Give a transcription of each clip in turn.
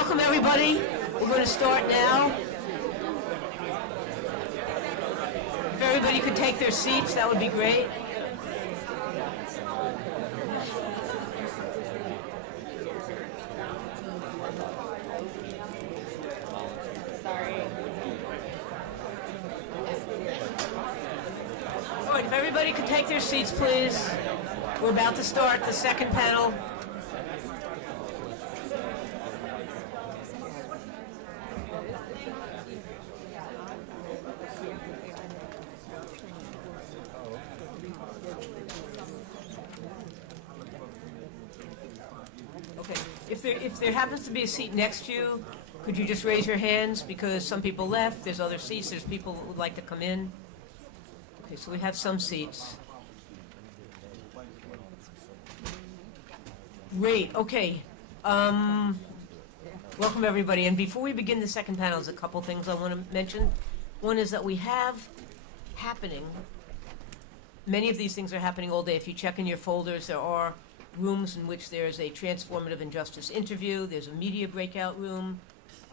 Welcome, everybody. We're going to start now. If everybody could take their seats, that would be great. All right, if everybody could take their seats, please. We're about to start the second panel. If there happens to be a seat next to you, could you just raise your hands? Because some people left, there's other seats, there's people who would like to come in. Okay, so we have some seats. Great, okay. Welcome, everybody. And before we begin the second panel, there's a couple things I want to mention. One is that we have happening, many of these things are happening all day. If you check in your folders, there are rooms in which there's a transformative injustice interview, there's a media breakout room,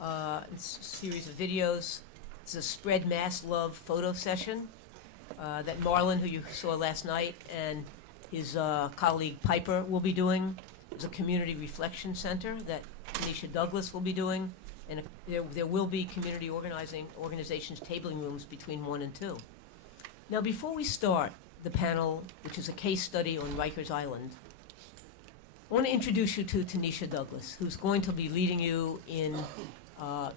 a series of videos. It's a spread mass love photo session that Marlon, who you saw last night, and his colleague Piper will be doing. There's a community reflection center that Tanisha Douglas will be doing, and there will be community organizations tabling rooms between 1 and 2. Now, before we start the panel, which is a case study on Rikers Island, I want to introduce you to Tanisha Douglas, who's going to be leading you in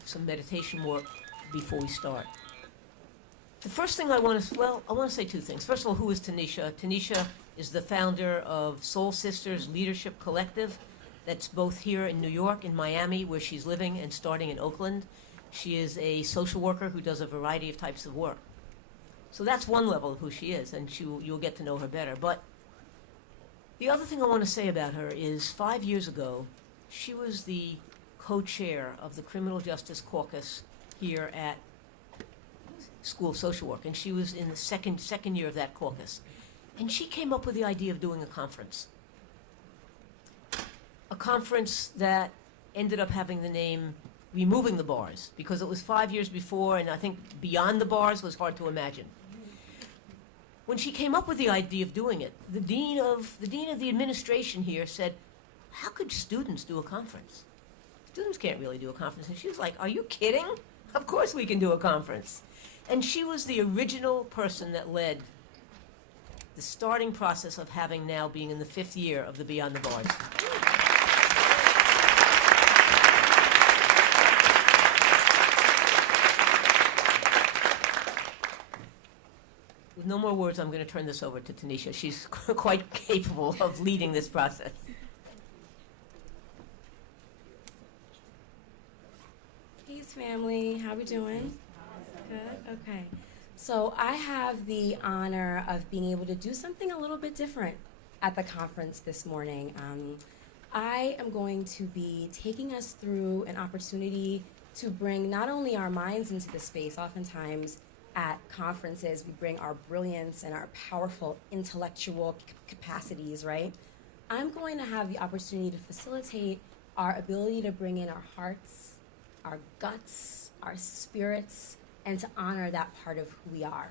some meditation work before we start. The first thing I want to say two things. First of all, who is Tanisha? Tanisha is the founder of Soul Sisters Leadership Collective. That's both here in New York and Miami, where she's living, and starting in Oakland. She is a social worker who does a variety of types of work. So that's one level of who she is, and you'll get to know her better. But the other thing I want to say about her is 5 years ago, she was the co-chair of the Criminal Justice Caucus here at School of Social Work, and she was in the second year of that caucus. And she came up with the idea of doing a conference that ended up having the name Removing the Bars, because it was 5 years before, and I think Beyond the Bars was hard to imagine. When she came up with the idea of doing it, the dean of the administration here said, how could students do a conference? Students can't really do a conference. And she was like, are you kidding? Of course we can do a conference. And she was the original person that led the starting process of having now being in the 5th year of the Beyond the Bars. With no more words, I'm going to turn this over to Tanisha. She's quite capable of leading this process. Peace, family. How we doing? Good? Okay. So I have the honor of being able to do something a little bit different at the conference this morning. I am going to be taking us through an opportunity to bring not only our minds into the space. Oftentimes at conferences, we bring our brilliance and our powerful intellectual capacities, right? I'm going to have the opportunity to facilitate our ability to bring in our hearts, our guts, our spirits, and to honor that part of who we are.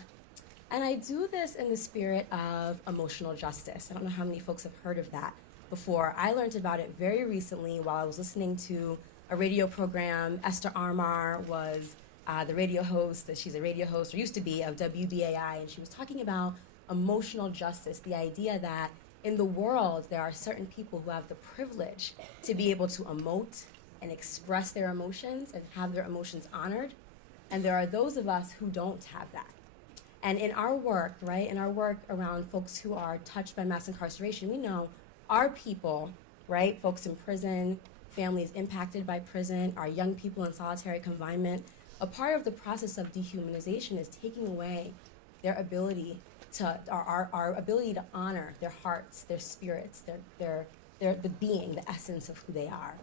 And I do this in the spirit of emotional justice. I don't know how many folks have heard of that before. I learned about it very recently while I was listening to a radio program. Esther Armar was the radio host. She's a radio host, or used to be, of WBAI, and she was talking about emotional justice, the idea that in the world there are certain people who have the privilege to be able to emote and express their emotions and have their emotions honored. And there are those of us who don't have that. And in our work, right, in our work around folks who are touched by mass incarceration, we know our people, right, folks in prison, families impacted by prison, our young people in solitary confinement, a part of the process of dehumanization is taking away their ability to, our ability to honor their hearts, their spirits, the being, the essence of who they are.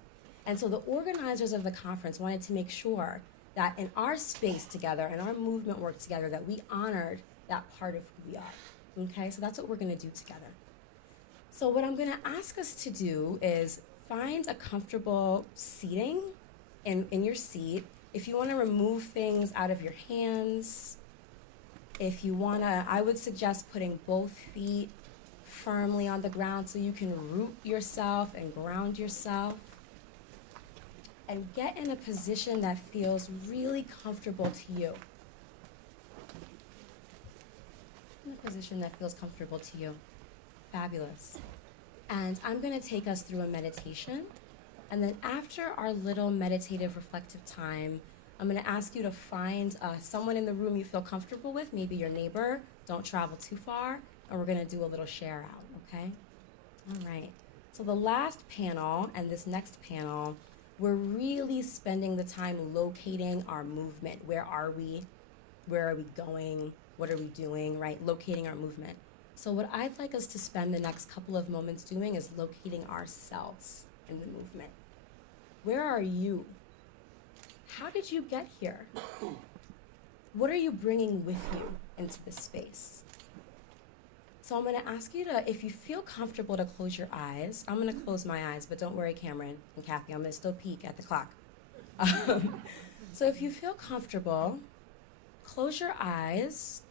And so the organizers of the conference wanted to make sure that in our space together, in our movement work together, that we honored that part of who we are. Okay, so that's what we're gonna do together. So what I'm gonna ask us to do is find a comfortable seating in your seat. If you want to remove things out of your hands, if you want to, I would suggest putting both feet firmly on the ground so you can root yourself and ground yourself. And get in a position that feels really comfortable to you. In a position that feels comfortable to you. Fabulous. And I'm going to take us through a meditation. And then after our little meditative reflective time, I'm going to ask you to find someone in the room you feel comfortable with, maybe your neighbor. Don't travel too far. And we're going to do a little share out, okay? All right. So the last panel and this next panel, we're really spending the time locating our movement. Where are we? Where are we going? What are we doing, right? Locating our movement. So what I'd like us to spend the next couple of moments doing is locating ourselves in the movement. Where are you? How did you get here? What are you bringing with you into this space? So I'm going to ask you to, if you feel comfortable, to close your eyes. I'm going to close my eyes, but don't worry, Cameron and Kathy, I'm going to still peek at the clock. So if you feel comfortable, close your eyes,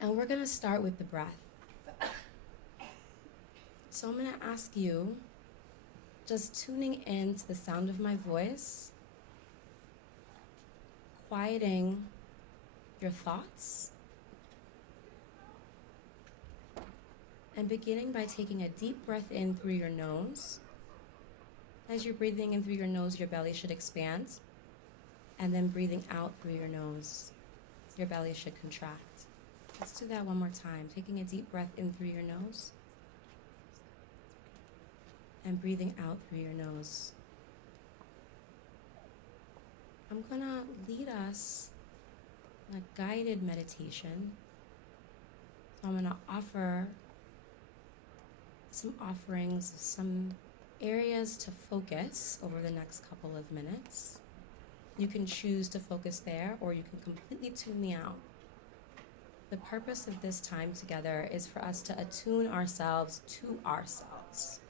and we're going to start with the breath. So I'm going to ask you, just tuning in to the sound of my voice, quieting your thoughts, and beginning by taking a deep breath in through your nose. As you're breathing in through your nose, your belly should expand. And then breathing out through your nose, your belly should contract. Let's do that one more time. Taking a deep breath in through your nose. And breathing out through your nose. I'm going to lead us in a guided meditation. So I'm going to offer some offerings, some areas to focus over the next couple of minutes. You can choose to focus there, or you can completely tune me out. The purpose of this time together is for us to attune ourselves to ourselves.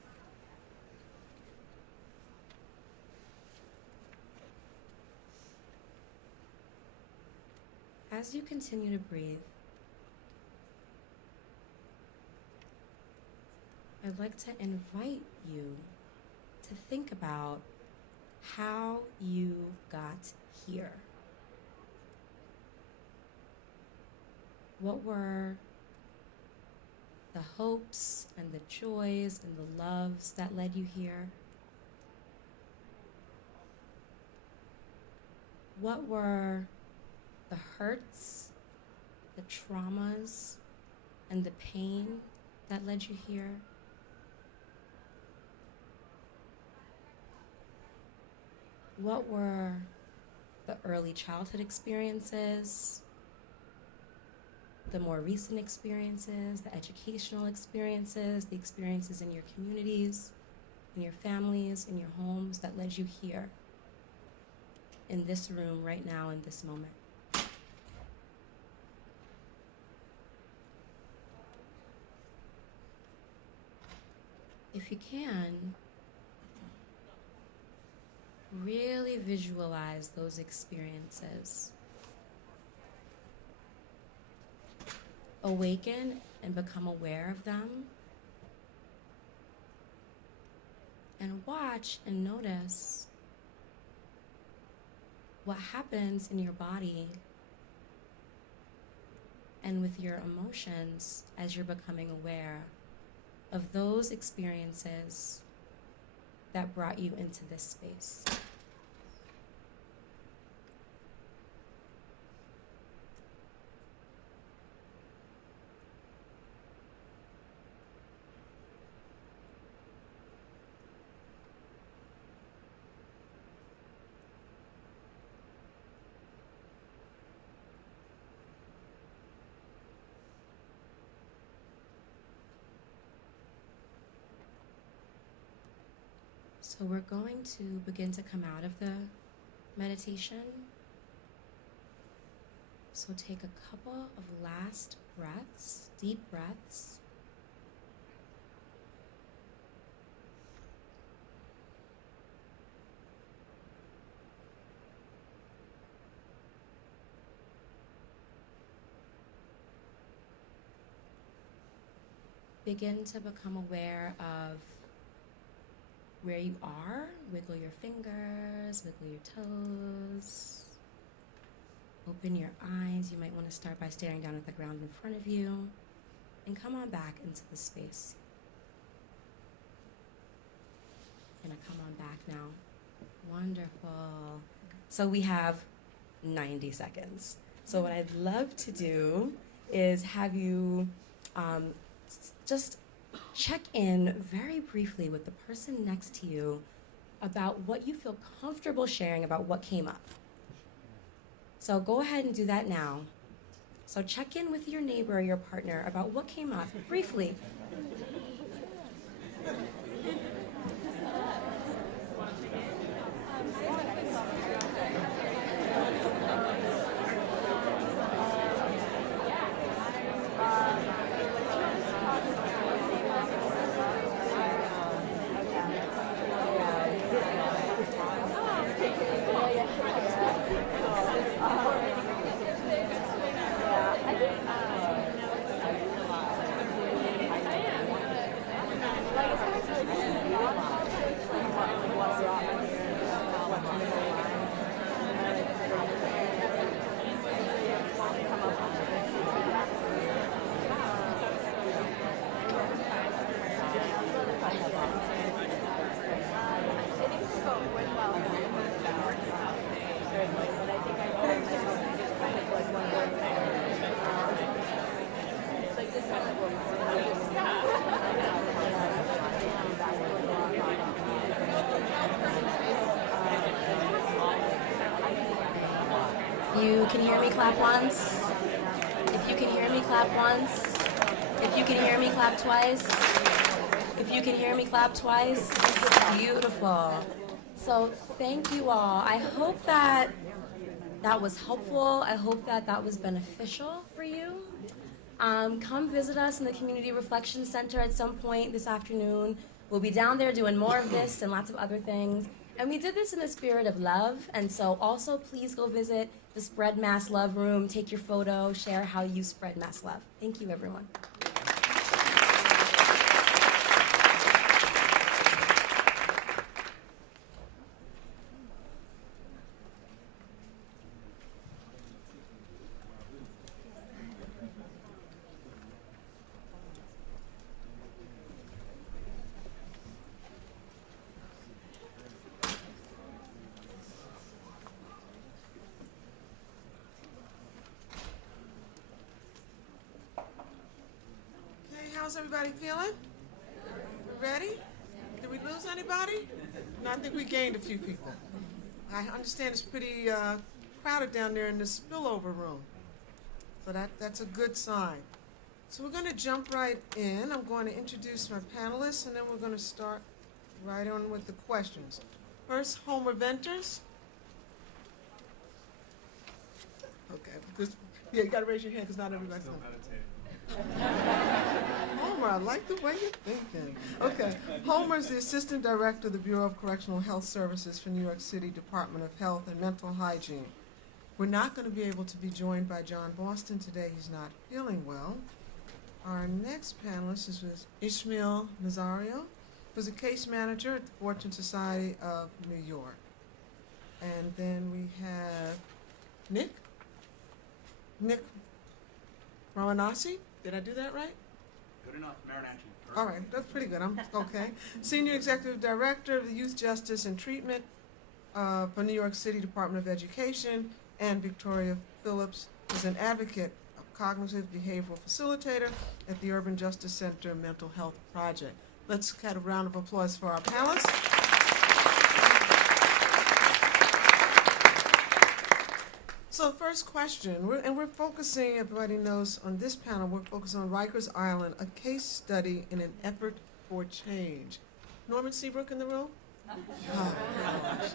As you continue to breathe, I'd like to invite you to think about how you got here. What were the hopes and the joys and the loves that led you here? What were the hurts, the traumas, and the pain that led you here? What were the early childhood experiences, the more recent experiences, the educational experiences, the experiences in your communities, in your families, in your homes that led you here, in this room right now, in this moment? If you can, really visualize those experiences. Awaken and become aware of them. And watch and notice what happens in your body and with your emotions as you're becoming aware of those experiences that brought you into this space. So we're going to begin to come out of the meditation. So take a couple of last breaths, deep breaths. begin to become aware of where you are. Wiggle your fingers, wiggle your toes. Open your eyes. You might want to start by staring down at the ground in front of you. And come on back into the space. Gonna come on back now. Wonderful. So we have 90 seconds. So what I'd love to do is have you just check in very briefly with the person next to you about what you feel comfortable sharing about what came up. So go ahead and do that now. So check in with your neighbor or your partner about what came up briefly. You can hear me, clap once. If you can hear me, clap once. If you can hear me, clap twice. If you can hear me, clap twice. Beautiful. So thank you all. I hope that was helpful. I hope that was beneficial for you. Come visit us in the Community Reflection Center at some point this afternoon. We'll be down there doing more of this and lots of other things. And we did this in a spirit of love. And so also please go visit the Spread Mass Love Room. Take your photo. Share how you spread mass love. Thank you, everyone. How's everybody feeling? Ready? Did we lose anybody? No, I think we gained a few people. I understand it's pretty crowded down there in the spillover room. So that's a good sign. So we're going to jump right in. I'm going to introduce my panelists, and then we're going to start right on with the questions. First, Homer Venters. Okay, you got to raise your hand because not everybody's on. Homer, I like the way you're thinking. Okay, Homer's the Assistant Director of the Bureau of Correctional Health Services for New York City Department of Health and Mental Hygiene. We're not going to be able to be joined by John Boston today. He's not feeling well. Our next panelist is Ishmael Nazario, who's a case manager at the Fortune Society of New York. And then we have Nick Ramanasi. Did I do that right? Good enough, Marinacci. All right, that's pretty good. I'm okay. Senior Executive Director of the Youth Justice and Treatment for New York City Department of Education, and Victoria Phillips is an advocate of cognitive behavioral facilitator at the Urban Justice Center Mental Health Project. Let's get a round of applause for our panelists. So first question, we're focusing, everybody knows, on this panel, we're focused on Rikers Island, a case study in an effort for change. Norman Seabrook in the room? Oh, gosh.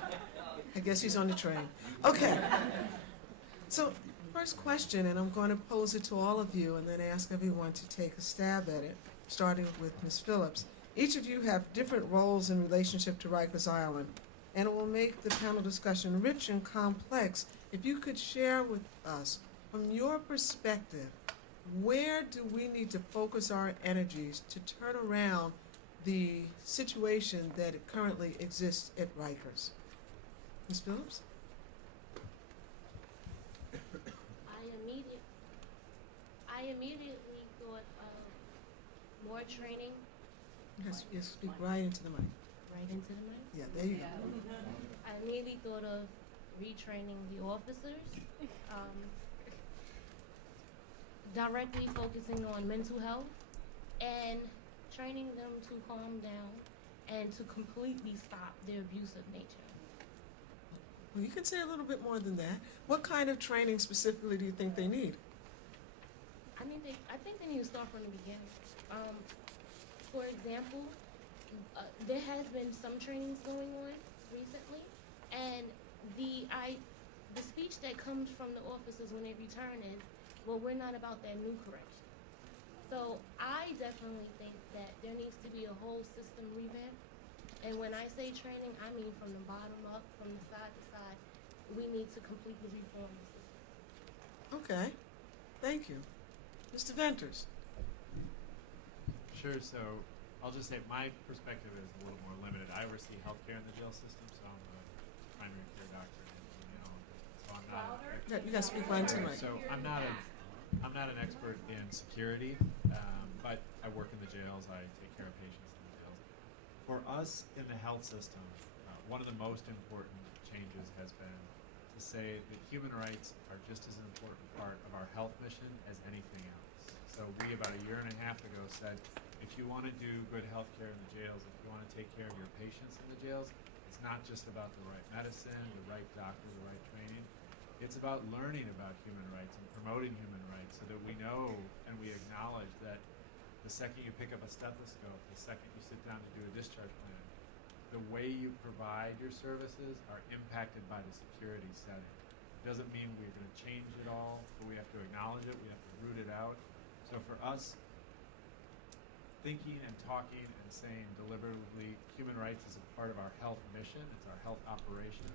I guess he's on the train. Okay. So first question, and I'm going to pose it to all of you and then ask everyone to take a stab at it, starting with Ms. Phillips. Each of you have different roles in relationship to Rikers Island, and it will make the panel discussion rich and complex. If you could share with us, from your perspective, where do we need to focus our energies to turn around the situation that currently exists at Rikers? Ms. Phillips? I immediately thought of more training. Yes, speak right into the mic. Right into the mic. Yeah, there you go. I immediately thought of retraining the officers, directly focusing on mental health and training them to calm down and to completely stop their abusive nature. Well, you can say a little bit more than that. What kind of training specifically do you think they need? I think they need to start from the beginning. For example, there has been some trainings going on recently, and the speech that comes from the officers when they return is, well, we're not about that new correction. So I definitely think that there needs to be a whole system revamp. And when I say training, I mean from the bottom up, from the side to side. We need to completely reform the system. Okay, thank you. Mr. Venters? Sure, so I'll just say my perspective is a little more limited. I oversee healthcare in the jail system, so I'm a primary care doctor and pulmonologist. So I'm not You gotta speak right into the mic. so I'm not an expert in security, but I work in the jails. I take care of patients in the jails. For us in the health system, one of the most important changes has been to say that human rights are just as an important part of our health mission as anything else. So we, about a year and a half ago, said if you want to do good health care in the jails, if you want to take care of your patients in the jails, it's not just about the right medicine, the right doctor, the right training. It's about learning about human rights and promoting human rights so that we know and we acknowledge that the second you pick up a stethoscope, the second you sit down to do a discharge plan, the way you provide your services are impacted by the security setting. It doesn't mean we're going to change it all, but we have to acknowledge it, we have to root it out. So for us, thinking and talking and saying deliberately human rights is a part of our health mission, it's our health operation,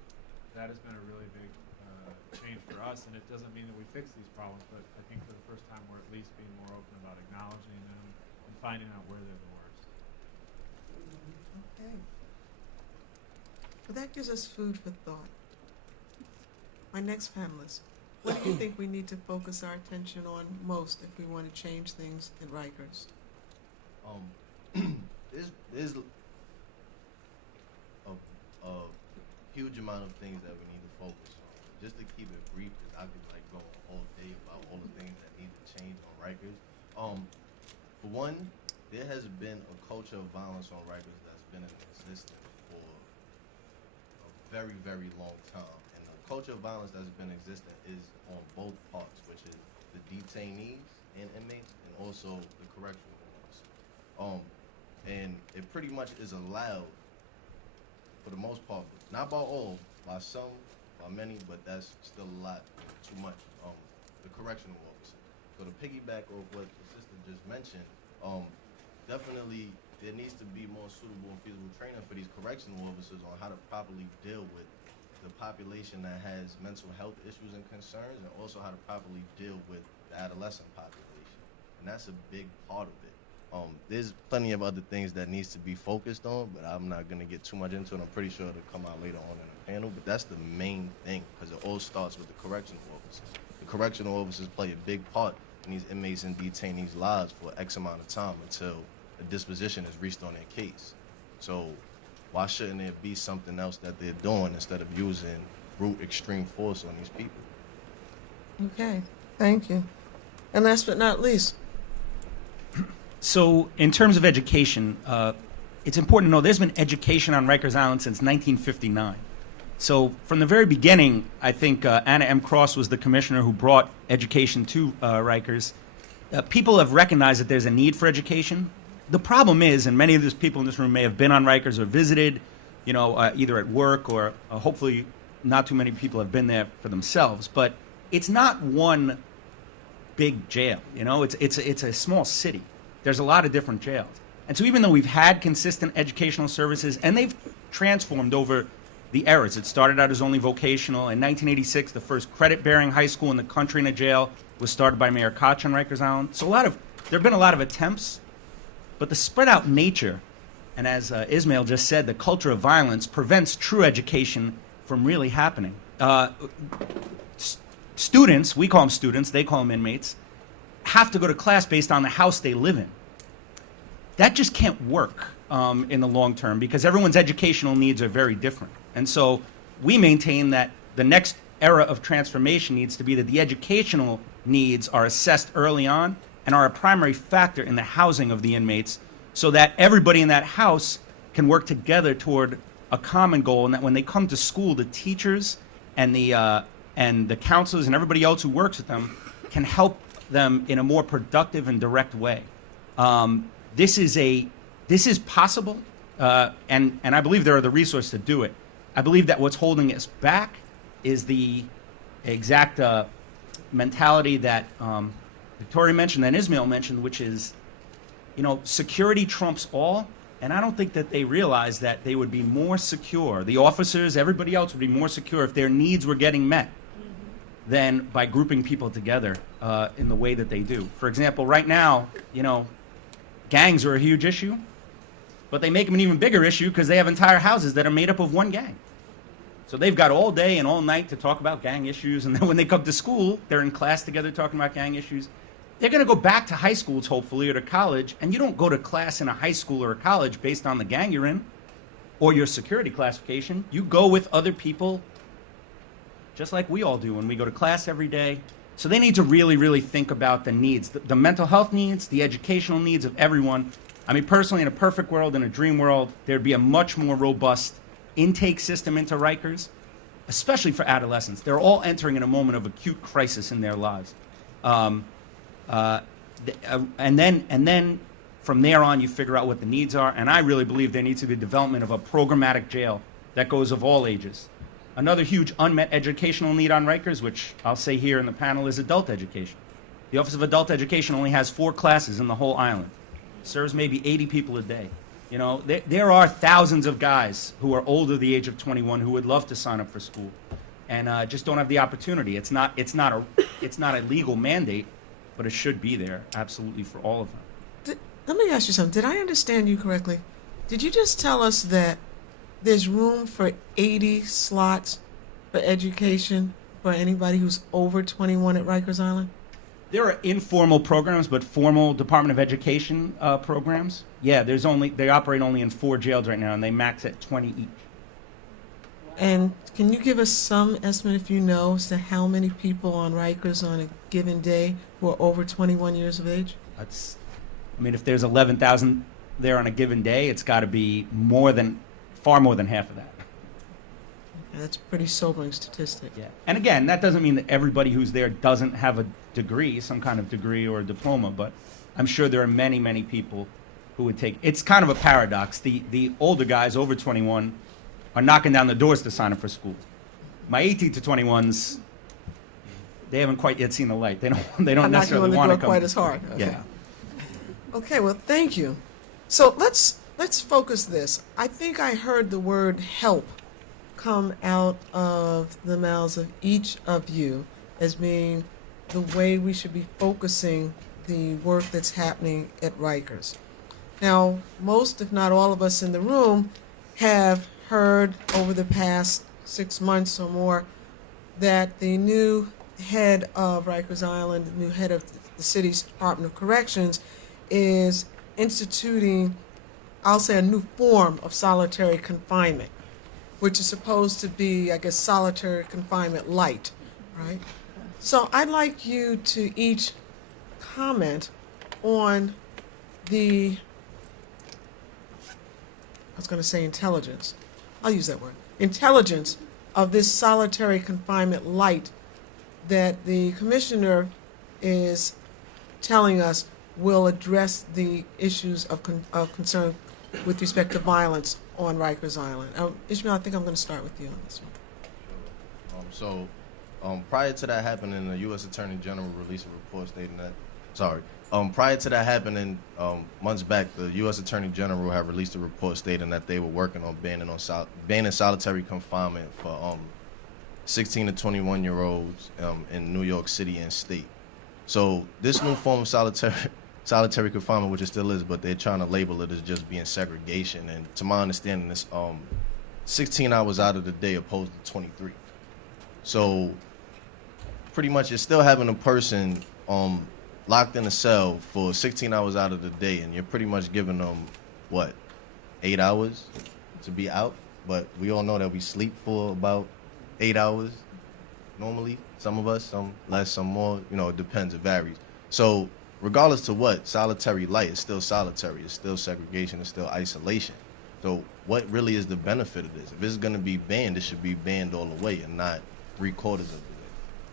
that has been a really big change for us, and it doesn't mean that we fix these problems, but I think for the first time we're at least being more open about acknowledging them and finding out where they're the worst. Okay. Well, that gives us food for thought. My next panelist, what do you think we need to focus our attention on most if we want to change things in Rikers? There's a huge amount of things that we need to focus on. Just to keep it brief, because I could go all day about all the things that need to change on Rikers. For one, there has been a culture of violence on Rikers that's been in existence for a very, very long time. And the culture of violence that's been existent is on both parts, which is the detainees and inmates, and also the correctional officers. And it pretty much is allowed for the most part, not by all, by some, by many, but that's still a lot, too much. The correctional officers. So to piggyback off what the sister just mentioned, definitely there needs to be more suitable and feasible training for these correctional officers on how to properly deal with the population that has mental health issues and concerns, and also how to properly deal with the adolescent population. And that's a big part of it. There's plenty of other things that needs to be focused on, but I'm not going to get too much into it. I'm pretty sure it'll come out later on in the panel, but that's the main thing, because it all starts with the correctional officers. The correctional officers play a big part in these inmates and detainees' lives for X amount of time until a disposition is reached on their case. So why shouldn't there be something else that they're doing instead of using brute extreme force on these people? Okay, thank you. And last but not least, So in terms of education, it's important to know there's been education on Rikers Island since 1959. So from the very beginning, I think Anna M. Cross was the commissioner who brought education to Rikers. People have recognized that there's a need for education. The problem is, and many of these people in this room may have been on Rikers or visited, either at work or hopefully not too many people have been there for themselves, but it's not one big jail. It's a small city. There's a lot of different jails. And so even though we've had consistent educational services, and they've transformed over the eras. It started out as only vocational. In 1986, the first credit-bearing high school in the country in a jail was started by Mayor Koch on Rikers Island. So there have been a lot of attempts, but the spread out nature, and as Ishmael just said, the culture of violence prevents true education from really happening. Students, we call them students, they call them inmates, have to go to class based on the house they live in. That just can't work in the long term because everyone's educational needs are very different. And so we maintain that the next era of transformation needs to be that the educational needs are assessed early on and are a primary factor in the housing of the inmates so that everybody in that house can work together toward a common goal, and that when they come to school, the teachers and the counselors and everybody else who works with them can help them in a more productive and direct way. This is possible, and I believe there are the resources to do it. I believe that what's holding us back is the exact mentality that Victoria mentioned and Ishmael mentioned, which is, security trumps all. And I don't think that they realize that they would be more secure. The officers, everybody else would be more secure if their needs were getting met than by grouping people together in the way that they do. For example, right now, gangs are a huge issue, but they make them an even bigger issue because they have entire houses that are made up of one gang. So they've got all day and all night to talk about gang issues, and then when they come to school, they're in class together talking about gang issues. They're going to go back to high schools, hopefully, or to college, and you don't go to class in a high school or a college based on the gang you're in or your security classification. You go with other people just like we all do when we go to class every day. So they need to really, really think about the needs, the mental health needs, the educational needs of everyone. I mean, personally, in a perfect world, in a dream world, there'd be a much more robust intake system into Rikers, especially for adolescents. They're all entering in a moment of acute crisis in their lives. And then from there on, you figure out what the needs are. And I really believe there needs to be the development of a programmatic jail that goes of all ages. Another huge unmet educational need on Rikers, which I'll say here in the panel, is adult education. The Office of Adult Education only has 4 classes in the whole island. Serves maybe 80 people a day. There are thousands of guys who are older the age of 21 who would love to sign up for school and just don't have the opportunity. It's not a legal mandate, but it should be there, absolutely, for all of them. Let me ask you something. Did I understand you correctly? Did you just tell us that there's room for 80 slots for education for anybody who's over 21 at Rikers Island? There are informal programs, but formal Department of Education programs. Yeah, they operate only in 4 jails right now, and they max at 20 each. And can you give us some estimate, if you know, as to how many people on Rikers on a given day who are over 21 years of age? If there's 11,000 there on a given day, it's got to be far more than half of that. Yeah, that's a pretty sobering statistic. Yeah. And again, that doesn't mean that everybody who's there doesn't have a degree, some kind of degree or a diploma, but I'm sure there are many, many people who would take. It's kind of a paradox. The older guys over 21 are knocking down the doors to sign up for school. My 18 to 21s, they haven't quite yet seen the light. They don't necessarily want to come. Quite as hard. Okay. Yeah. Okay. Well, thank you. So let's focus this. I think I heard the word help come out of the mouths of each of you as being the way we should be focusing the work that's happening at Rikers. Now, most, if not all of us in the room, have heard over the past 6 months or more that the new head of Rikers Island, the new head of the city's Department of Corrections, is instituting, I'll say, a new form of solitary confinement, which is supposed to be, I guess, solitary confinement light, right? So I'd like you to each comment on the, I was going to say intelligence. I'll use that word. Intelligence of this solitary confinement light that the commissioner is telling us will address the issues of concern with respect to violence on Rikers Island. Ishmael, I think I'm going to start with you on this one. Prior to that happening, the U.S. Attorney General released a report stating that, prior to that happening, months back, the U.S. Attorney General had released a report stating that they were working on banning solitary confinement for 16 to 21-year-olds in New York City and state. So this new form of solitary confinement, which it still is, but they're trying to label it as just being segregation. And to my understanding, it's 16 hours out of the day opposed to 23. So pretty much you're still having a person locked in a cell for 16 hours out of the day, and you're pretty much giving them, what, 8 hours to be out? But we all know that we sleep for about 8 hours normally. Some of us, some less, some more. You know, it depends. It varies. So regardless to what, solitary light is still solitary. It's still segregation. It's still isolation. So what really is the benefit of this? If it's going to be banned, it should be banned all the way and not 3/4 of the way.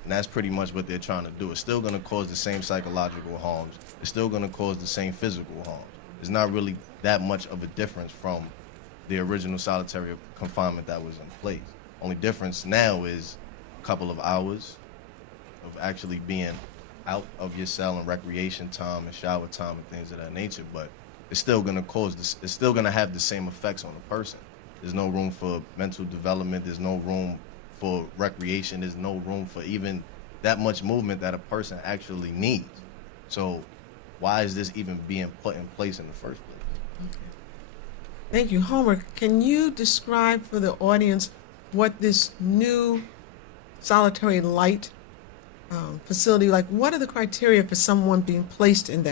And that's pretty much what they're trying to do. It's still going to cause the same psychological harms. It's still going to cause the same physical harms. It's not really that much of a difference from the original solitary confinement that was in place. Only difference now is a couple of hours of actually being out of your cell and recreation time and shower time and things of that nature, but it's still going to cause this, it's still going to have the same effects on the person. There's no room for mental development. There's no room for recreation. There's no room for even that much movement that a person actually needs. So why is this even being put in place in the first place? Okay. Thank you. Homer, can you describe for the audience what this new solitary light facility, like what are the criteria for someone being placed in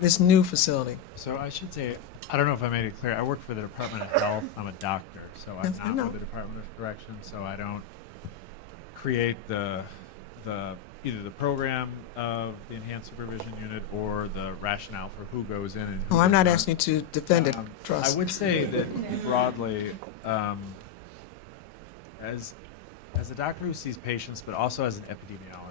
this new facility? So I should say, I don't know if I made it clear, I work for the Department of Health. I'm a doctor, so I'm Yes, I know. not with the Department of Corrections, so I don't create the either the program of the enhanced supervision unit or the rationale for who goes in and who Oh, I'm does not asking you to defend it. I Trust. would say that broadly, as a doctor who sees patients, but also as an epidemiologist,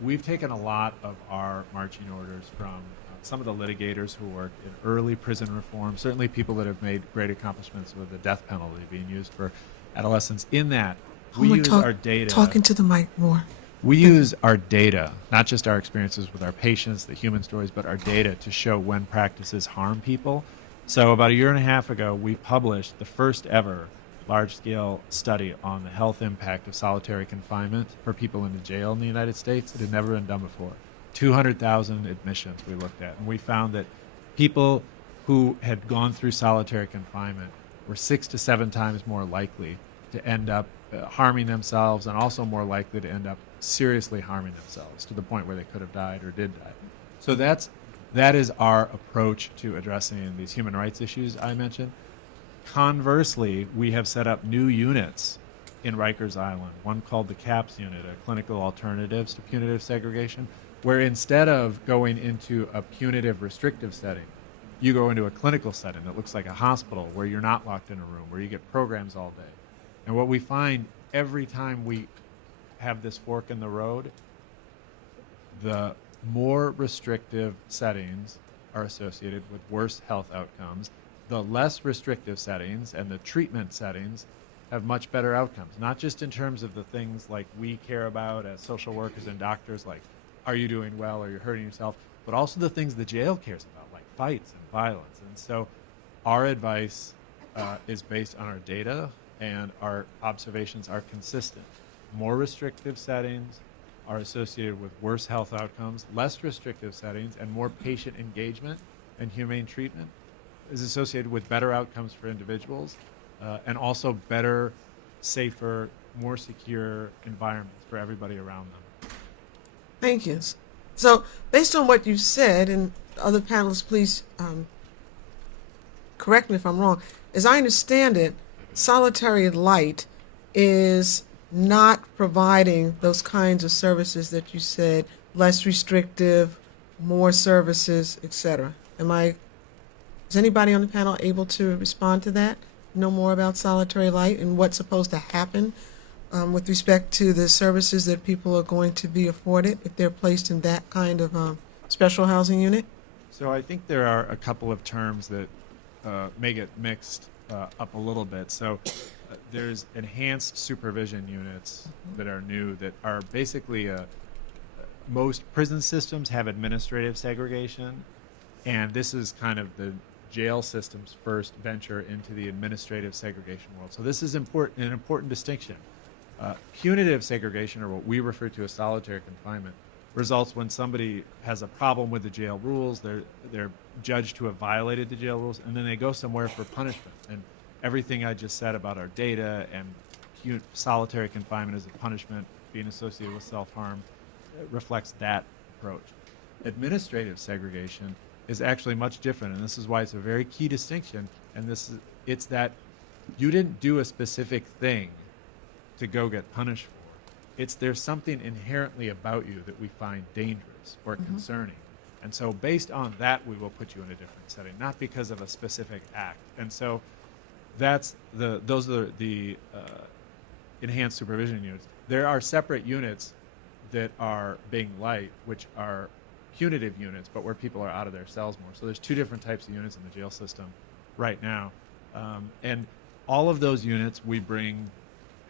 we've taken a lot of our marching orders from some of the litigators who work in early prison reform, certainly people that have made great accomplishments with the death penalty being used for adolescents. In that, we Homer, use our data. Talking to the mic more. We use our data, not just our experiences with our patients, the human stories, but our data to show when practices harm people. So about a year and a half ago, we published the first ever large-scale study on the health impact of solitary confinement for people in the jail in the United States. It had never been done before. 200,000 admissions we looked at, and we found that people who had gone through solitary confinement were 6 to 7 times more likely to end up harming themselves, and also more likely to end up seriously harming themselves to the point where they could have died or did die. So that is our approach to addressing these human rights issues I mentioned. Conversely, we have set up new units in Rikers Island, one called the CAPS unit, a clinical alternatives to punitive segregation, where instead of going into a punitive restrictive setting, you go into a clinical setting that looks like a hospital where you're not locked in a room, where you get programs all day. And what we find every time we have this fork in the road, the more restrictive settings are associated with worse health outcomes. The less restrictive settings and the treatment settings have much better outcomes, not just in terms of the things like we care about as social workers and doctors, like are you doing well or you're hurting yourself, but also the things the jail cares about, like fights and violence. And so our advice is based on our data, and our observations are consistent. More restrictive settings are associated with worse health outcomes. Less restrictive settings and more patient engagement and humane treatment is associated with better outcomes for individuals, and also better, safer, more secure environments for everybody around them. Thank you. So, based on what you said, and other panelists, please correct me if I'm wrong. As I understand it, solitary light is not providing those kinds of services that you said, less restrictive, more services, etc. Is anybody on the panel able to respond to that? Know more about solitary light and what's supposed to happen with respect to the services that people are going to be afforded if they're placed in that kind of special housing unit? So I think there are a couple of terms that may get mixed up a little bit. So there's enhanced supervision units that are new that are basically most prison systems have administrative segregation, and this is kind of the jail system's first venture into the administrative segregation world. So this is an important distinction. Punitive segregation, or what we refer to as solitary confinement, results when somebody has a problem with the jail rules. They're judged to have violated the jail rules, and then they go somewhere for punishment. And everything I just said about our data and solitary confinement as a punishment being associated with self-harm reflects that approach. Administrative segregation is actually much different, and this is why it's a very key distinction. And it's that you didn't do a specific thing to go get punished for. There's something inherently about you that we find dangerous or concerning. And so based on that, we will put you in a different setting, not because of a specific act. And so those are the enhanced supervision units. There are separate units that are being light, which are punitive units, but where people are out of their cells more. So there's two different types of units in the jail system right now. And all of those units, we bring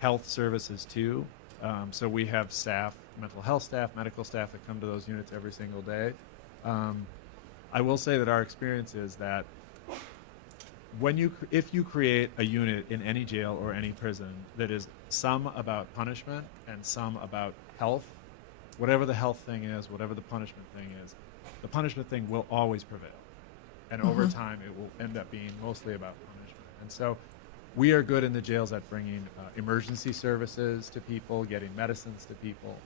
health services to. So we have staff, mental health staff, medical staff that come to those units every single day. I will say that our experience is that if you create a unit in any jail or any prison that is some about punishment and some about health, whatever the health thing is, whatever the punishment thing is, the punishment thing will always prevail. And over time, it will end up being mostly about punishment. And so we are good in the jails at bringing emergency services to people, getting medicines to people.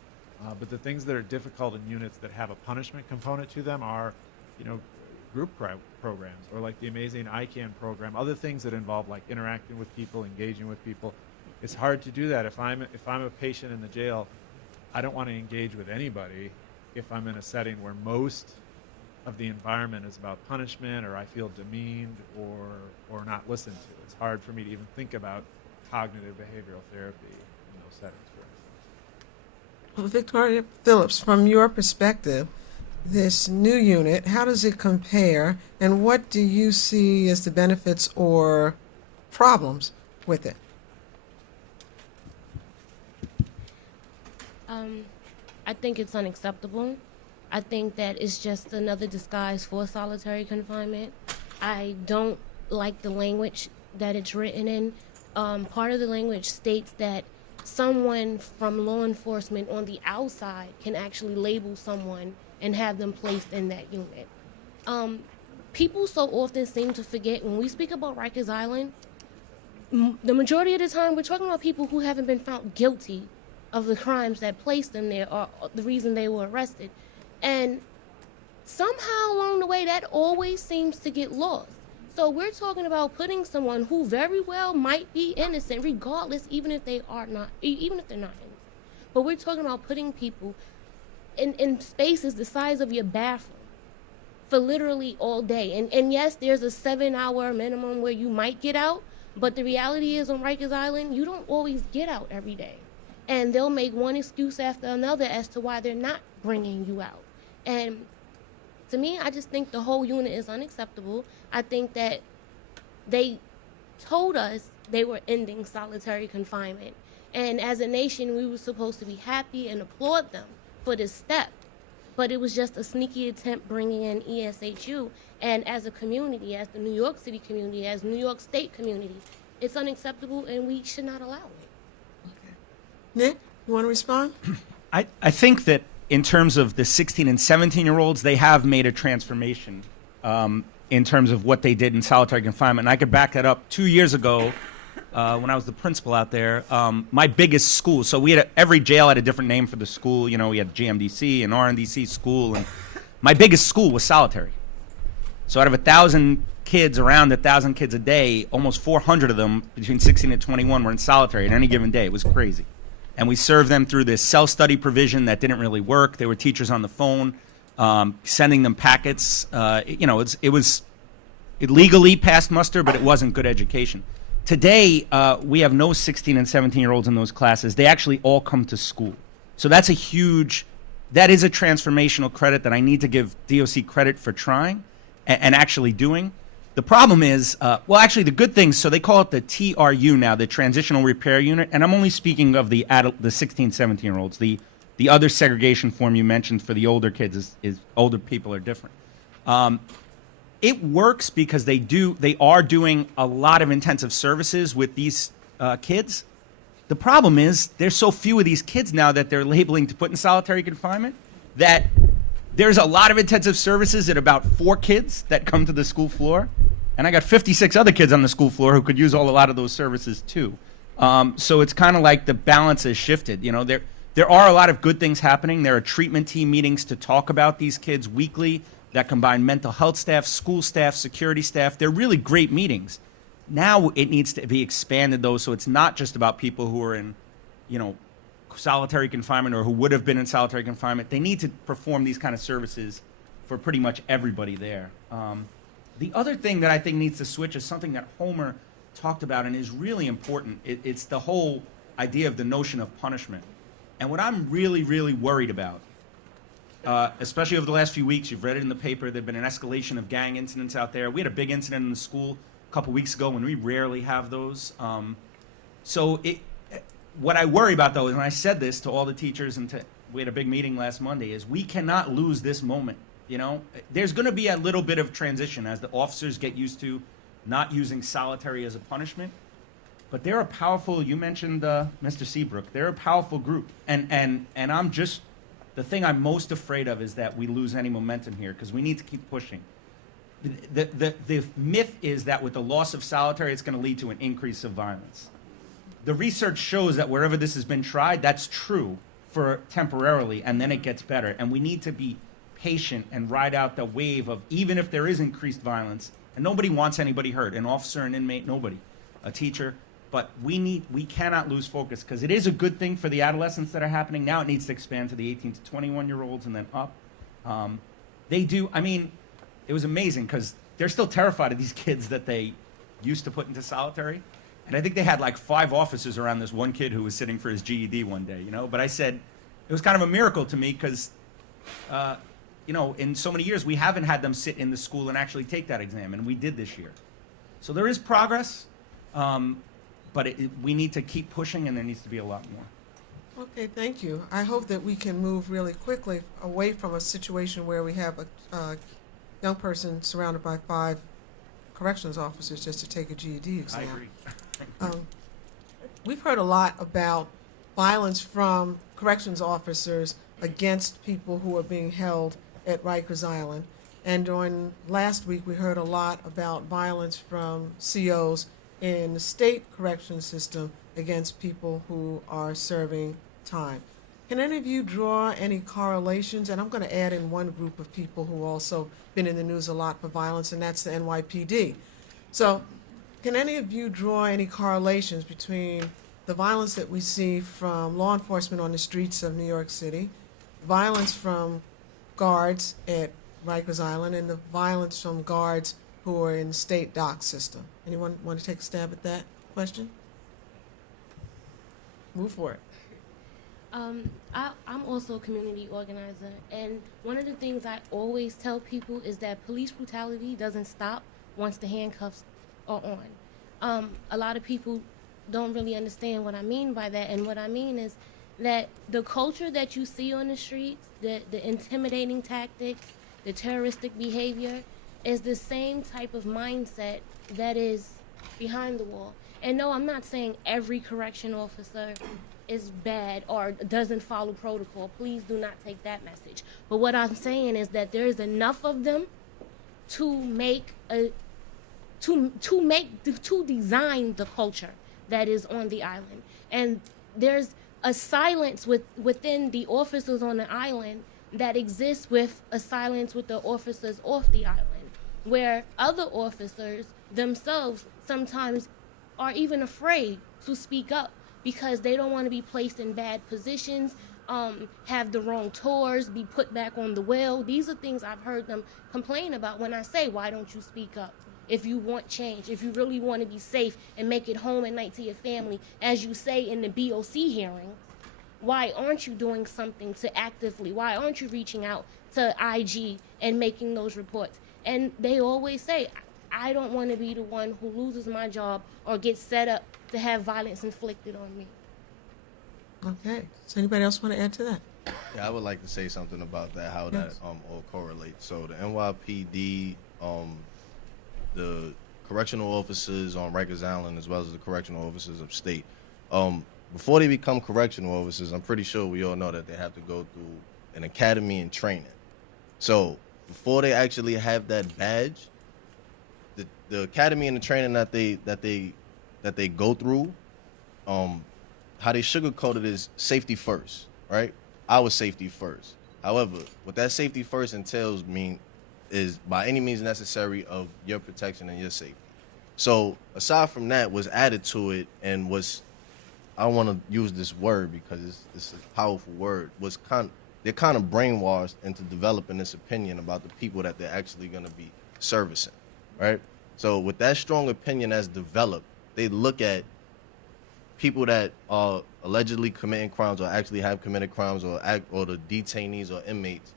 But the things that are difficult in units that have a punishment component to them are, group programs, or like the amazing ICANN program, other things that involve like interacting with people, engaging with people. It's hard to do that. If I'm a patient in the jail, I don't want to engage with anybody if I'm in a setting where most of the environment is about punishment, or I feel demeaned or not listened to. It's hard for me to even think about cognitive behavioral therapy in those settings, for instance. Well, Victoria Phillips, from your perspective, this new unit, how does it compare, and what do you see as the benefits or problems with it? I think it's unacceptable. I think that it's just another disguise for solitary confinement. I don't like the language that it's written in. Part of the language states that someone from law enforcement on the outside can actually label someone and have them placed in that unit. People so often seem to forget when we speak about Rikers Island, the majority of the time we're talking about people who haven't been found guilty of the crimes that placed them there or the reason they were arrested. And somehow along the way, that always seems to get lost. So we're talking about putting someone who very well might be innocent, regardless, even if they're not innocent. But we're talking about putting people in spaces the size of your bathroom for literally all day. And yes, there's a 7-hour minimum where you might get out, but the reality is on Rikers Island, you don't always get out every day. And they'll make one excuse after another as to why they're not bringing you out. And to me, I just think the whole unit is unacceptable. I think that they told us they were ending solitary confinement. And as a nation, we were supposed to be happy and applaud them for this step. But it was just a sneaky attempt bringing in ESHU. And as a community, as the New York City community, as New York State community, it's unacceptable and we should not allow it. Nick, you want to respond? I think that in terms of the 16 and 17-year-olds, they have made a transformation in terms of what they did in solitary confinement. And I could back that up. 2 years ago, when I was the principal out there, my biggest school, so we had every jail had a different name for the school. We had GMDC and RNDC school. And my biggest school was solitary. So out of 1,000 kids, around 1,000 kids a day, almost 400 of them between 16 and 21 were in solitary at any given day. It was crazy. And we served them through this self-study provision that didn't really work. There were teachers on the phone sending them packets. It was legally passed muster, but it wasn't good education. Today, we have no 16 and 17-year-olds in those classes. They actually all come to school. So that is a transformational credit that I need to give DOC credit for trying and actually doing. The problem is, the good things, so they call it the TRU now, the Transitional Repair Unit, and I'm only speaking of the 16, 17-year-olds. The other segregation form you mentioned for the older kids is older people are different. It works because they are doing a lot of intensive services with these kids. The problem is there's so few of these kids now that they're labeling to put in solitary confinement that there's a lot of intensive services at about 4 kids that come to the school floor, and I got 56 other kids on the school floor who could use a lot of those services too. So it's kind of like the balance has shifted. You know, there are a lot of good things happening. There are treatment team meetings to talk about these kids weekly that combine mental health staff, school staff, security staff. They're really great meetings. Now it needs to be expanded, though, so it's not just about people who are in, you know, solitary confinement or who would have been in solitary confinement. They need to perform these kind of services for pretty much everybody there. The other thing that I think needs to switch is something that Homer talked about and is really important. It's the whole idea of the notion of punishment. And what I'm really, really worried about, especially over the last few weeks, you've read it in the paper, there's been an escalation of gang incidents out there. We had a big incident in the school a couple weeks ago when we rarely have those. What I worry about, though, is when I said this to all the teachers and we had a big meeting last Monday, is we cannot lose this moment. You know, there's going to be a little bit of transition as the officers get used to not using solitary as a punishment. But they're a powerful, you mentioned Mr. Seabrook, they're a powerful group. And I'm just, the thing I'm most afraid of is that we lose any momentum here because we need to keep pushing. The myth is that with the loss of solitary, it's going to lead to an increase of violence. The research shows that wherever this has been tried, that's true for temporarily, and then it gets better. And we need to be patient and ride out the wave of, even if there is increased violence, and nobody wants anybody hurt, an officer, an inmate, nobody, a teacher, but we cannot lose focus because it is a good thing for the adolescents that are happening. Now it needs to expand to the 18 to 21-year-olds and then up. It was amazing because they're still terrified of these kids that they used to put into solitary. And I think they had like 5 officers around this one kid who was sitting for his GED one day, you know. But I said, it was kind of a miracle to me because, in so many years, we haven't had them sit in the school and actually take that exam. And we did this year. So there is progress, but we need to keep pushing and there needs to be a lot more. Okay, thank you. I hope that we can move really quickly away from a situation where we have a young person surrounded by 5 corrections officers just to take a GED exam. I agree. We've heard a lot about violence from corrections officers against people who are being held at Rikers Island. And during last week, we heard a lot about violence from COs in the state correction system against people who are serving time. Can any of you draw any correlations? And I'm going to add in one group of people who also been in the news a lot for violence, and that's the NYPD. So can any of you draw any correlations between the violence that we see from law enforcement on the streets of New York City, violence from guards at Rikers Island, and the violence from guards who are in the state dock system? Anyone want to take a stab at that question? Move for it. I'm also a community organizer, and one of the things I always tell people is that police brutality doesn't stop once the handcuffs are on. A lot of people don't really understand what I mean by that, and what I mean is that the culture that you see on the streets, the intimidating tactics, the terroristic behavior, is the same type of mindset that is behind the wall. And no, I'm not saying every correction officer is bad or doesn't follow protocol. Please do not take that message. But what I'm saying is that there is enough of them to design the culture that is on the island. And there's a silence within the officers on the island that exists with a silence with the officers off the island, where other officers themselves sometimes are even afraid to speak up because they don't want to be placed in bad positions, have the wrong tours, be put back on the well. These are things I've heard them complain about when I say, why don't you speak up? If you want change, if you really want to be safe and make it home at night to your family, as you say in the BOC hearing, why aren't you doing something to actively, why aren't you reaching out to IG and making those reports? And they always say, I don't want to be the one who loses my job or gets set up to have violence inflicted on me. Okay. Does anybody else want to add to that? Yeah, I would like to say something about that, how that all correlates. So the NYPD, the correctional officers on Rikers Island, as well as the correctional officers upstate, before they become correctional officers, I'm pretty sure we all know that they have to go through an academy and training. So before they actually have that badge, the academy and the training that they go through, how they sugarcoat it is safety first, right? Our safety first. However, what that safety first entails is by any means necessary of your protection and your safety. So aside from that, was added to it and was, I don't want to use this word because it's a powerful word, they're kind of brainwashed into developing this opinion about the people that they're actually going to be servicing, right? So with that strong opinion that's developed, they look at people that are allegedly committing crimes or actually have committed crimes or the detainees or inmates.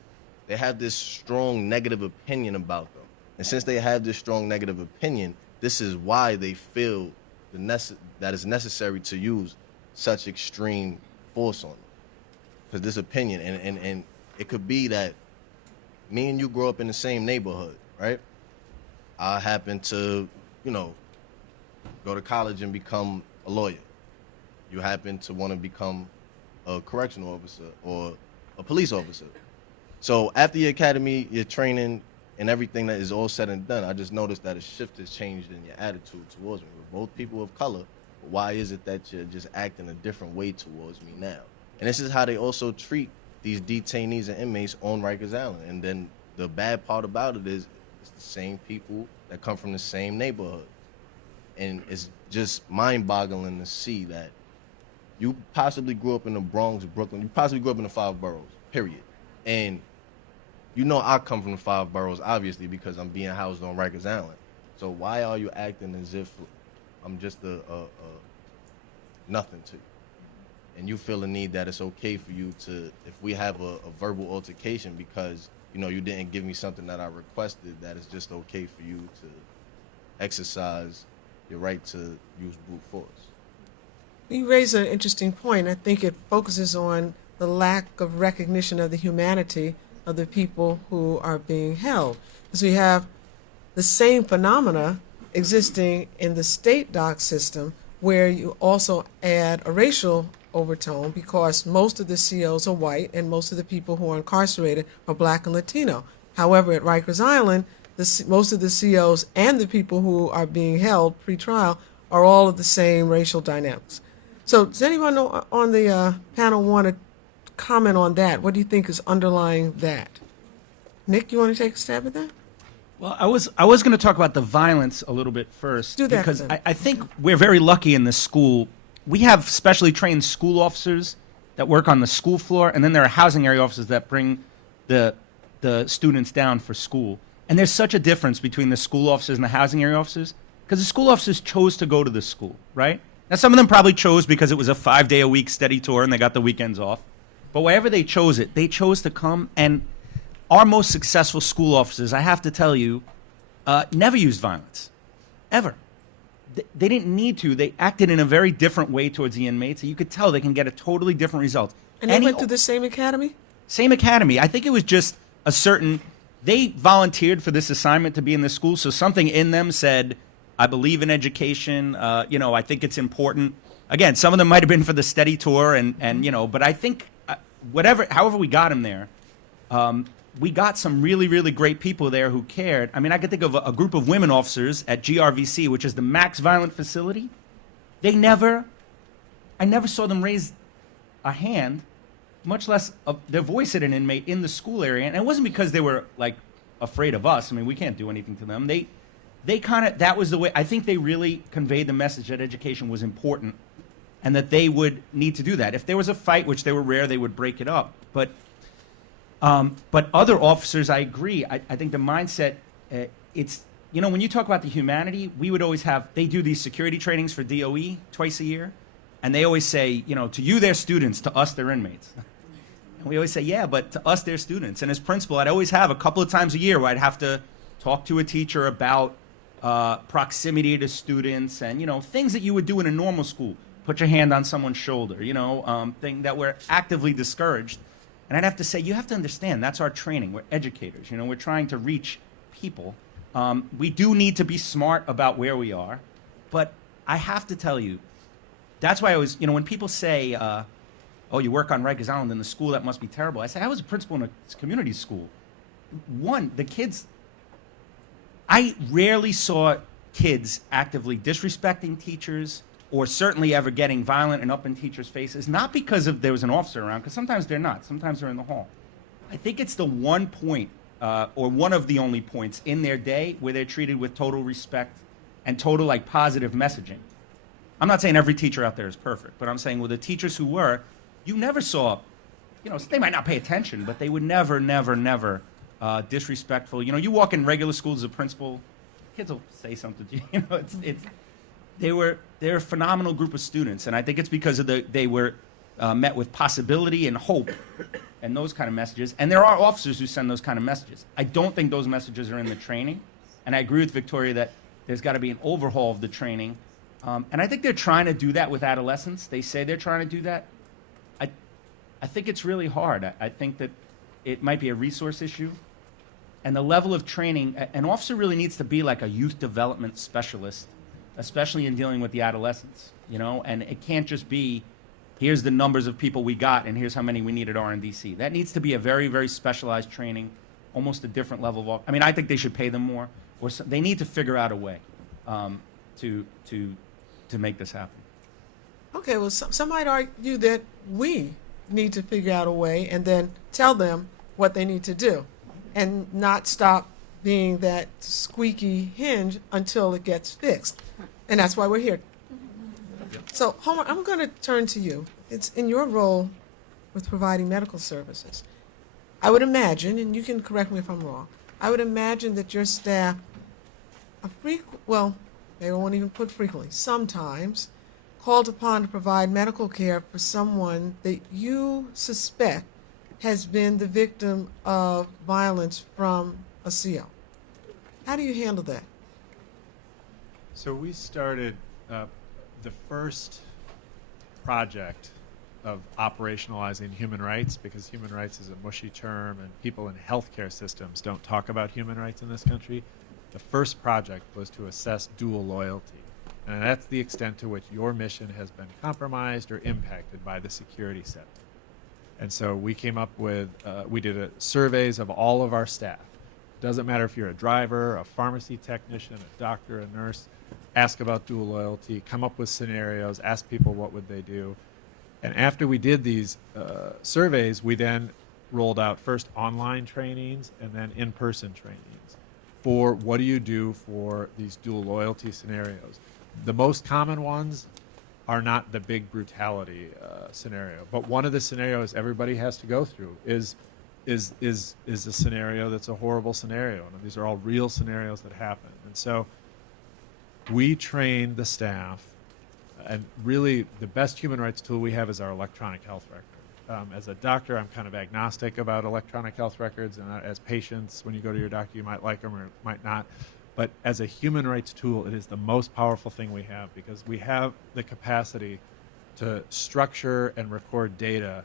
They have this strong negative opinion about them. And since they have this strong negative opinion, this is why they feel that it's necessary to use such extreme force on them. Because this opinion, and it could be that me and you grow up in the same neighborhood, right? I happen to, go to college and become a lawyer. You happen to want to become a correctional officer or a police officer. So after your academy, your training, and everything that is all said and done, I just noticed that a shift has changed in your attitude towards me. We're both people of color, but why is it that you're just acting a different way towards me now? And this is how they also treat these detainees and inmates on Rikers Island. And then the bad part about it is it's the same people that come from the same neighborhood. And it's just mind-boggling to see that you possibly grew up in the Bronx, Brooklyn. You possibly grew up in the 5 boroughs, period. And I come from the 5 boroughs, obviously, because I'm being housed on Rikers Island. So why are you acting as if I'm just a nothing to you? And you feel the need that it's okay for you to, if we have a verbal altercation because, you didn't give me something that I requested, that it's just okay for you to exercise your right to use brute force. You raise an interesting point. I think it focuses on the lack of recognition of the humanity of the people who are being held. Because we have the same phenomena existing in the state dock system where you also add a racial overtone because most of the COs are white and most of the people who are incarcerated are black and Latino. However, at Rikers Island, most of the COs and the people who are being held pre-trial are all of the same racial dynamics. So does anyone on the panel want to comment on that? What do you think is underlying that? Nick, you want to take a stab at that? Well, I was going to talk about the violence a little bit first. Do that, because then. I think we're very lucky in this school. We have specially trained school officers that work on the school floor, and then there are housing area officers that bring the students down for school. And there's such a difference between the school officers and the housing area officers because the school officers chose to go to the school, right? Now, some of them probably chose because it was a 5-day-a-week steady tour and they got the weekends off. But wherever they chose it, they chose to come. And our most successful school officers, I have to tell you, never used violence, ever. They didn't need to. They acted in a very different way towards the inmates. You could tell they can get a totally different result. And they went through the same academy? Same academy. I think it was just a certain... They volunteered for this assignment to be in the school, so something in them said, I believe in education, I think it's important. Again, some of them might have been for the steady tour, but I think however we got them there, we got some really, really great people there who cared. I mean, I could think of a group of women officers at GRVC, which is the max violent facility. I never saw them raise a hand, much less their voice at an inmate in the school area. And it wasn't because they were, afraid of us. I mean, we can't do anything to them. They kind of, that was the way, I think they really conveyed the message that education was important and that they would need to do that. If there was a fight, which they were rare, they would break it up. But other officers, I agree. I think the mindset, it's, when you talk about the humanity, we would always they do these security trainings for DOE twice a year. And they always say, to you, they're students, to us, they're inmates. And we always say, yeah, but to us, they're students. And as principal, I'd always have a couple of times a year where I'd have to talk to a teacher about proximity to students and, things that you would do in a normal school. Put your hand on someone's shoulder, thing that we're actively discouraged. And I'd have to say, you have to understand, that's our training. We're educators. We're trying to reach people. We do need to be smart about where we are. But I have to tell you, that's why I was, when people say, oh, you work on Rikers Island in the school, that must be terrible. I said, I was a principal in a community school. One, the kids, I rarely saw kids actively disrespecting teachers or certainly ever getting violent and up in teachers' faces, not because of there was an officer around, because sometimes they're not. Sometimes they're in the hall. I think it's the one point, or one of the only points in their day where they're treated with total respect and total, like, positive messaging. I'm not saying every teacher out there is perfect, but I'm saying with the teachers who were, you never saw, you know, they might not pay attention, but they would never, never, never disrespectful. You know, you walk in regular schools as a principal, kids will say something to you. You know, they're a phenomenal group of students, and I think it's because of they were met with possibility and hope and those kind of messages. And there are officers who send those kind of messages. I don't think those messages are in the training, and I agree with Victoria that there's got to be an overhaul of the training. And I think they're trying to do that with adolescents. They say they're trying to do that. I think it's really hard. I think that it might be a resource issue. And the level of training, an officer really needs to be like a youth development specialist, especially in dealing with the adolescents, you know? And it can't just be, here's the numbers of people we got and here's how many we need at RNDC. That needs to be a very, very specialized training, almost a different level of, I mean, I think they should pay them more, or they need to figure out a way to make this happen. Okay, well, some might argue that we need to figure out a way and then tell them what they need to do and not stop being that squeaky hinge until it gets fixed. And that's why we're here. So, Homer, I'm going to turn to you. It's in your role with providing medical services. I would imagine, and you can correct me if I'm wrong, I would imagine that your staff they won't even put frequently, sometimes called upon to provide medical care for someone that you suspect has been the victim of violence from a CO. How do you handle that? So we started the first project of operationalizing human rights, because human rights is a mushy term and people in healthcare systems don't talk about human rights in this country. The first project was to assess dual loyalty. And that's the extent to which your mission has been compromised or impacted by the security sector. And so we came up with, we did surveys of all of our staff. Doesn't matter if you're a driver, a pharmacy technician, a doctor, a nurse, ask about dual loyalty, come up with scenarios, ask people what would they do. And after we did these surveys, we then rolled out first online trainings and then in-person trainings for what do you do for these dual loyalty scenarios. The most common ones are not the big brutality scenario, but one of the scenarios everybody has to go through is a scenario that's a horrible scenario. And these are all real scenarios that happen. And so we train the staff, and really the best human rights tool we have is our electronic health record. As a doctor, I'm kind of agnostic about electronic health records, and as patients, when you go to your doctor, you might like them or might not. But as a human rights tool, it is the most powerful thing we have, because we have the capacity to structure and record data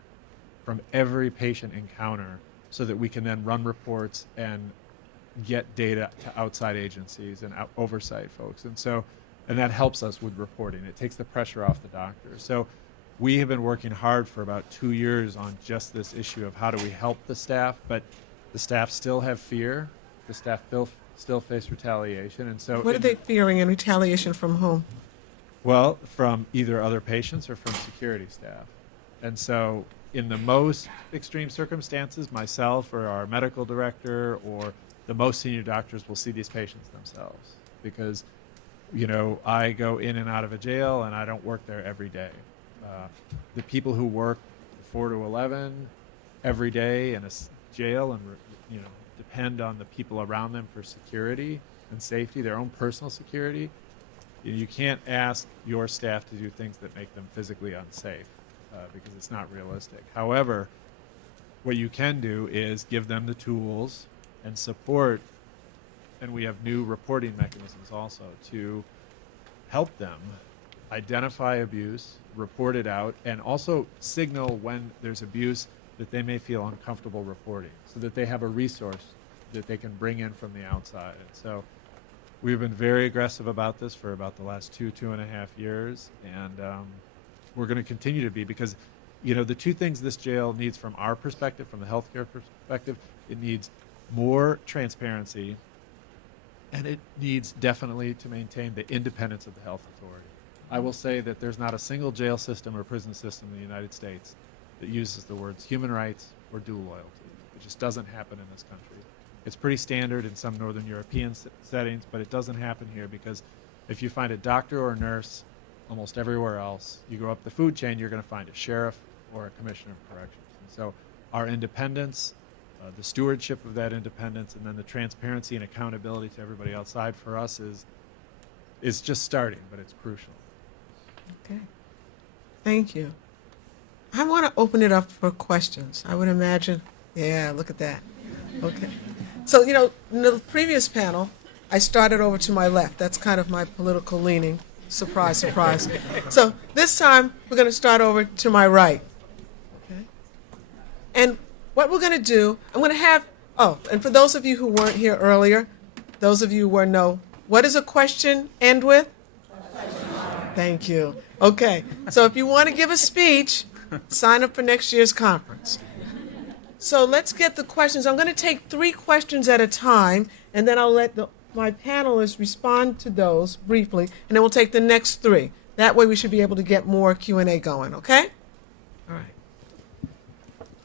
from every patient encounter so that we can then run reports and get data to outside agencies and oversight folks. And that helps us with reporting. It takes the pressure off the doctor. So we have been working hard for about 2 years on just this issue of how do we help the staff, but the staff still have fear. The staff still face retaliation. And so What are they fearing, in retaliation from whom? well, from either other patients or from security staff. And so in the most extreme circumstances, myself or our medical director or the most senior doctors will see these patients themselves, because, you know, I go in and out of a jail and I don't work there every day. The people who work 4 to 11 every day in a jail and, you know, depend on the people around them for security and safety, their own personal security. You can't ask your staff to do things that make them physically unsafe because it's not realistic. However, what you can do is give them the tools and support, and we have new reporting mechanisms also to help them identify abuse, report it out, and also signal when there's abuse that they may feel uncomfortable reporting, so that they have a resource that they can bring in from the outside. And so we've been very aggressive about this for about the last 2.5 years, and we're going to continue to be, because You know, the two things this jail needs from our perspective, from the healthcare perspective, it needs more transparency, and it needs definitely to maintain the independence of the health authority. I will say that there's not a single jail system or prison system in the United States that uses the words human rights or dual loyalty. It just doesn't happen in this country. It's pretty standard in some Northern European settings, but it doesn't happen here because if you find a doctor or a nurse almost everywhere else, you go up the food chain, you're going to find a sheriff or a commissioner of corrections. And so our independence, the stewardship of that independence, and then the transparency and accountability to everybody outside for us is just starting, but it's crucial. Okay. Thank you. I want to open it up for questions. I would imagine, yeah, look at that. Okay. So, you know, in the previous panel, I started over to my left. That's kind of my political leaning. Surprise, surprise. So this time, we're going to start over to my right. Okay. And what we're going to do, I'm going to have, and for those of you who weren't here earlier, those of you who know, what does a question end with? Thank you. Okay. So if you want to give a speech, sign up for next year's conference. So let's get the questions. I'm going to take 3 questions at a time, and then I'll let my panelists respond to those briefly, and then we'll take the next 3. That way we should be able to get more Q&A going, okay? All right.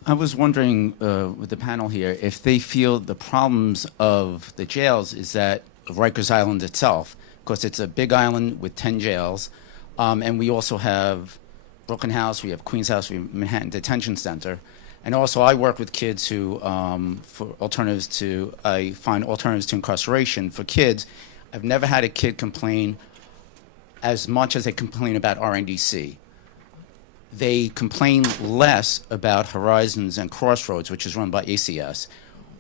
I was wondering with the panel here if they feel the problems of the jails is that of Rikers Island itself, because it's a big island with 10 jails, and we also have Brooklyn House, we have Queens House, we have Manhattan Detention Center. And also, I work with kids who, for alternatives to, I find alternatives to incarceration for kids. I've never had a kid complain as much as they complain about RNDC. They complain less about Horizons and Crossroads, which is run by ACS.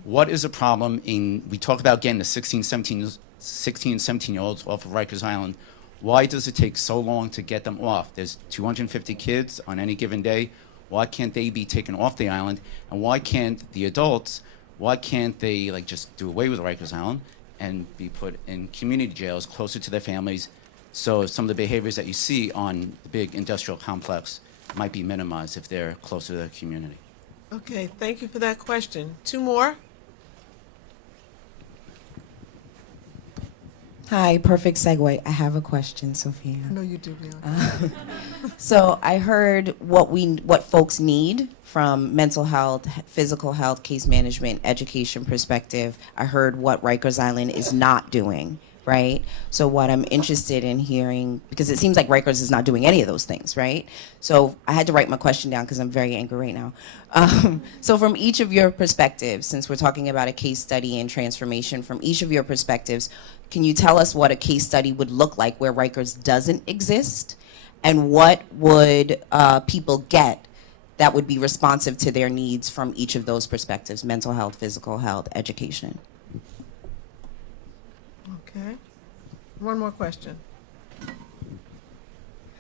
What is the problem in, we talk about getting the 16, 17-year-olds off of Rikers Island. Why does it take so long to get them off? There's 250 kids on any given day. Why can't they be taken off the island? And why can't the adults, why can't they like just do away with Rikers Island and be put in community jails closer to their families so some of the behaviors that you see on the big industrial complex might be minimized if they're closer to the community? Okay, thank you for that question. 2 more? Hi, perfect segue. I have a question, Sophia. I know you do, Bianca. So I heard what folks need from mental health, physical health, case management, education perspective. I heard what Rikers Island is not doing, right? So what I'm interested in hearing, because it seems like Rikers is not doing any of those things, right? So I had to write my question down because I'm very angry right now. So from each of your perspectives, since we're talking about a case study and transformation, from each of your perspectives, can you tell us what a case study would look like where Rikers doesn't exist? And what would people get that would be responsive to their needs from each of those perspectives, mental health, physical health, education? Okay. One more question.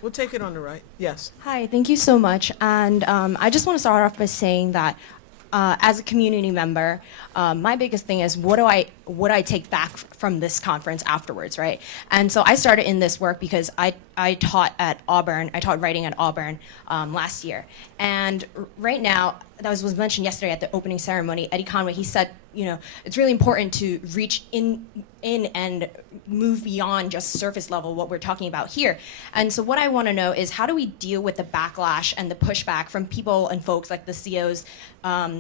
We'll take it on the right. Yes. Hi, thank you so much. And I just want to start off by saying that as a community member, my biggest thing is what do I take back from this conference afterwards, right? And so I started in this work because I taught at Auburn. I taught writing at Auburn last year. And right now, that was mentioned yesterday at the opening ceremony, Eddie Conway, he said, you know, it's really important to reach in and move beyond just surface level, what we're talking about here. And so what I want to know is how do we deal with the backlash and the pushback from people and folks like the COs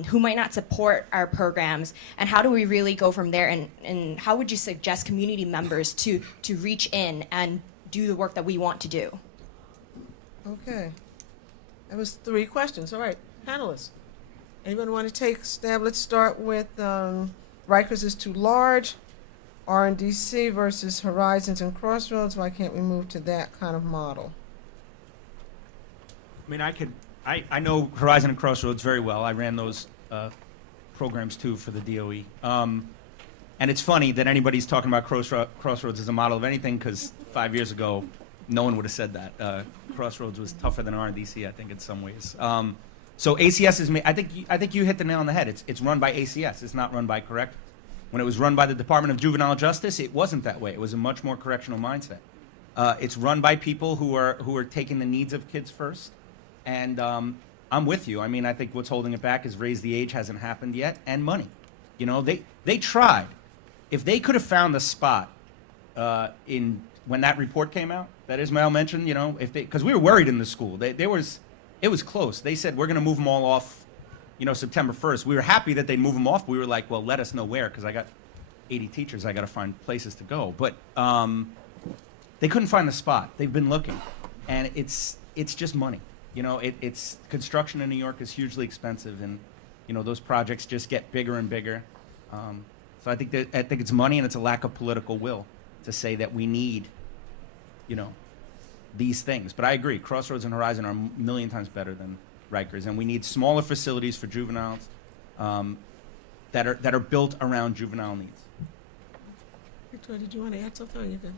who might not support our programs, and how do we really go from there, and how would you suggest community members to reach in and do the work that we want to do? Okay. That was 3 questions. All right. Panelists. Anyone want to take a stab? Let's start with Rikers is too large, RNDC versus Horizons and Crossroads. Why can't we move to that kind of model? I mean, I know Horizon and Crossroads very well. I ran those programs too for the DOE. And it's funny that anybody's talking about Crossroads as a model of anything, because 5 years ago, no one would have said that. Crossroads was tougher than RNDC, I think, in some ways. So ACS is, I think you hit the nail on the head. It's run by ACS. It's not run by Correct. When it was run by the Department of Juvenile Justice, it wasn't that way. It was a much more correctional mindset. It's run by people who are taking the needs of kids first, and I'm with you. I mean, I think what's holding it back is raise the age hasn't happened yet, and money. You know, they tried. If they could have found the spot in when that report came out that Ishmael mentioned, you know, if they, because we were worried in the school, it was close. They said we're going to move them all off, you know, September 1st. We were happy that they'd move them off. But we were like, well, let us know where, because I got 80 teachers. I got to find places to go. But they couldn't find the spot. They've been looking, and it's just money. You know, it's construction in New York is hugely expensive, and you know those projects just get bigger and bigger. So I think it's money, and it's a lack of political will to say that we need, you know, these things. But I agree, Crossroads and Horizon are a million times better than Rikers, and we need smaller facilities for juveniles that are built around juvenile needs. Victoria, did you want to add something? Or you good?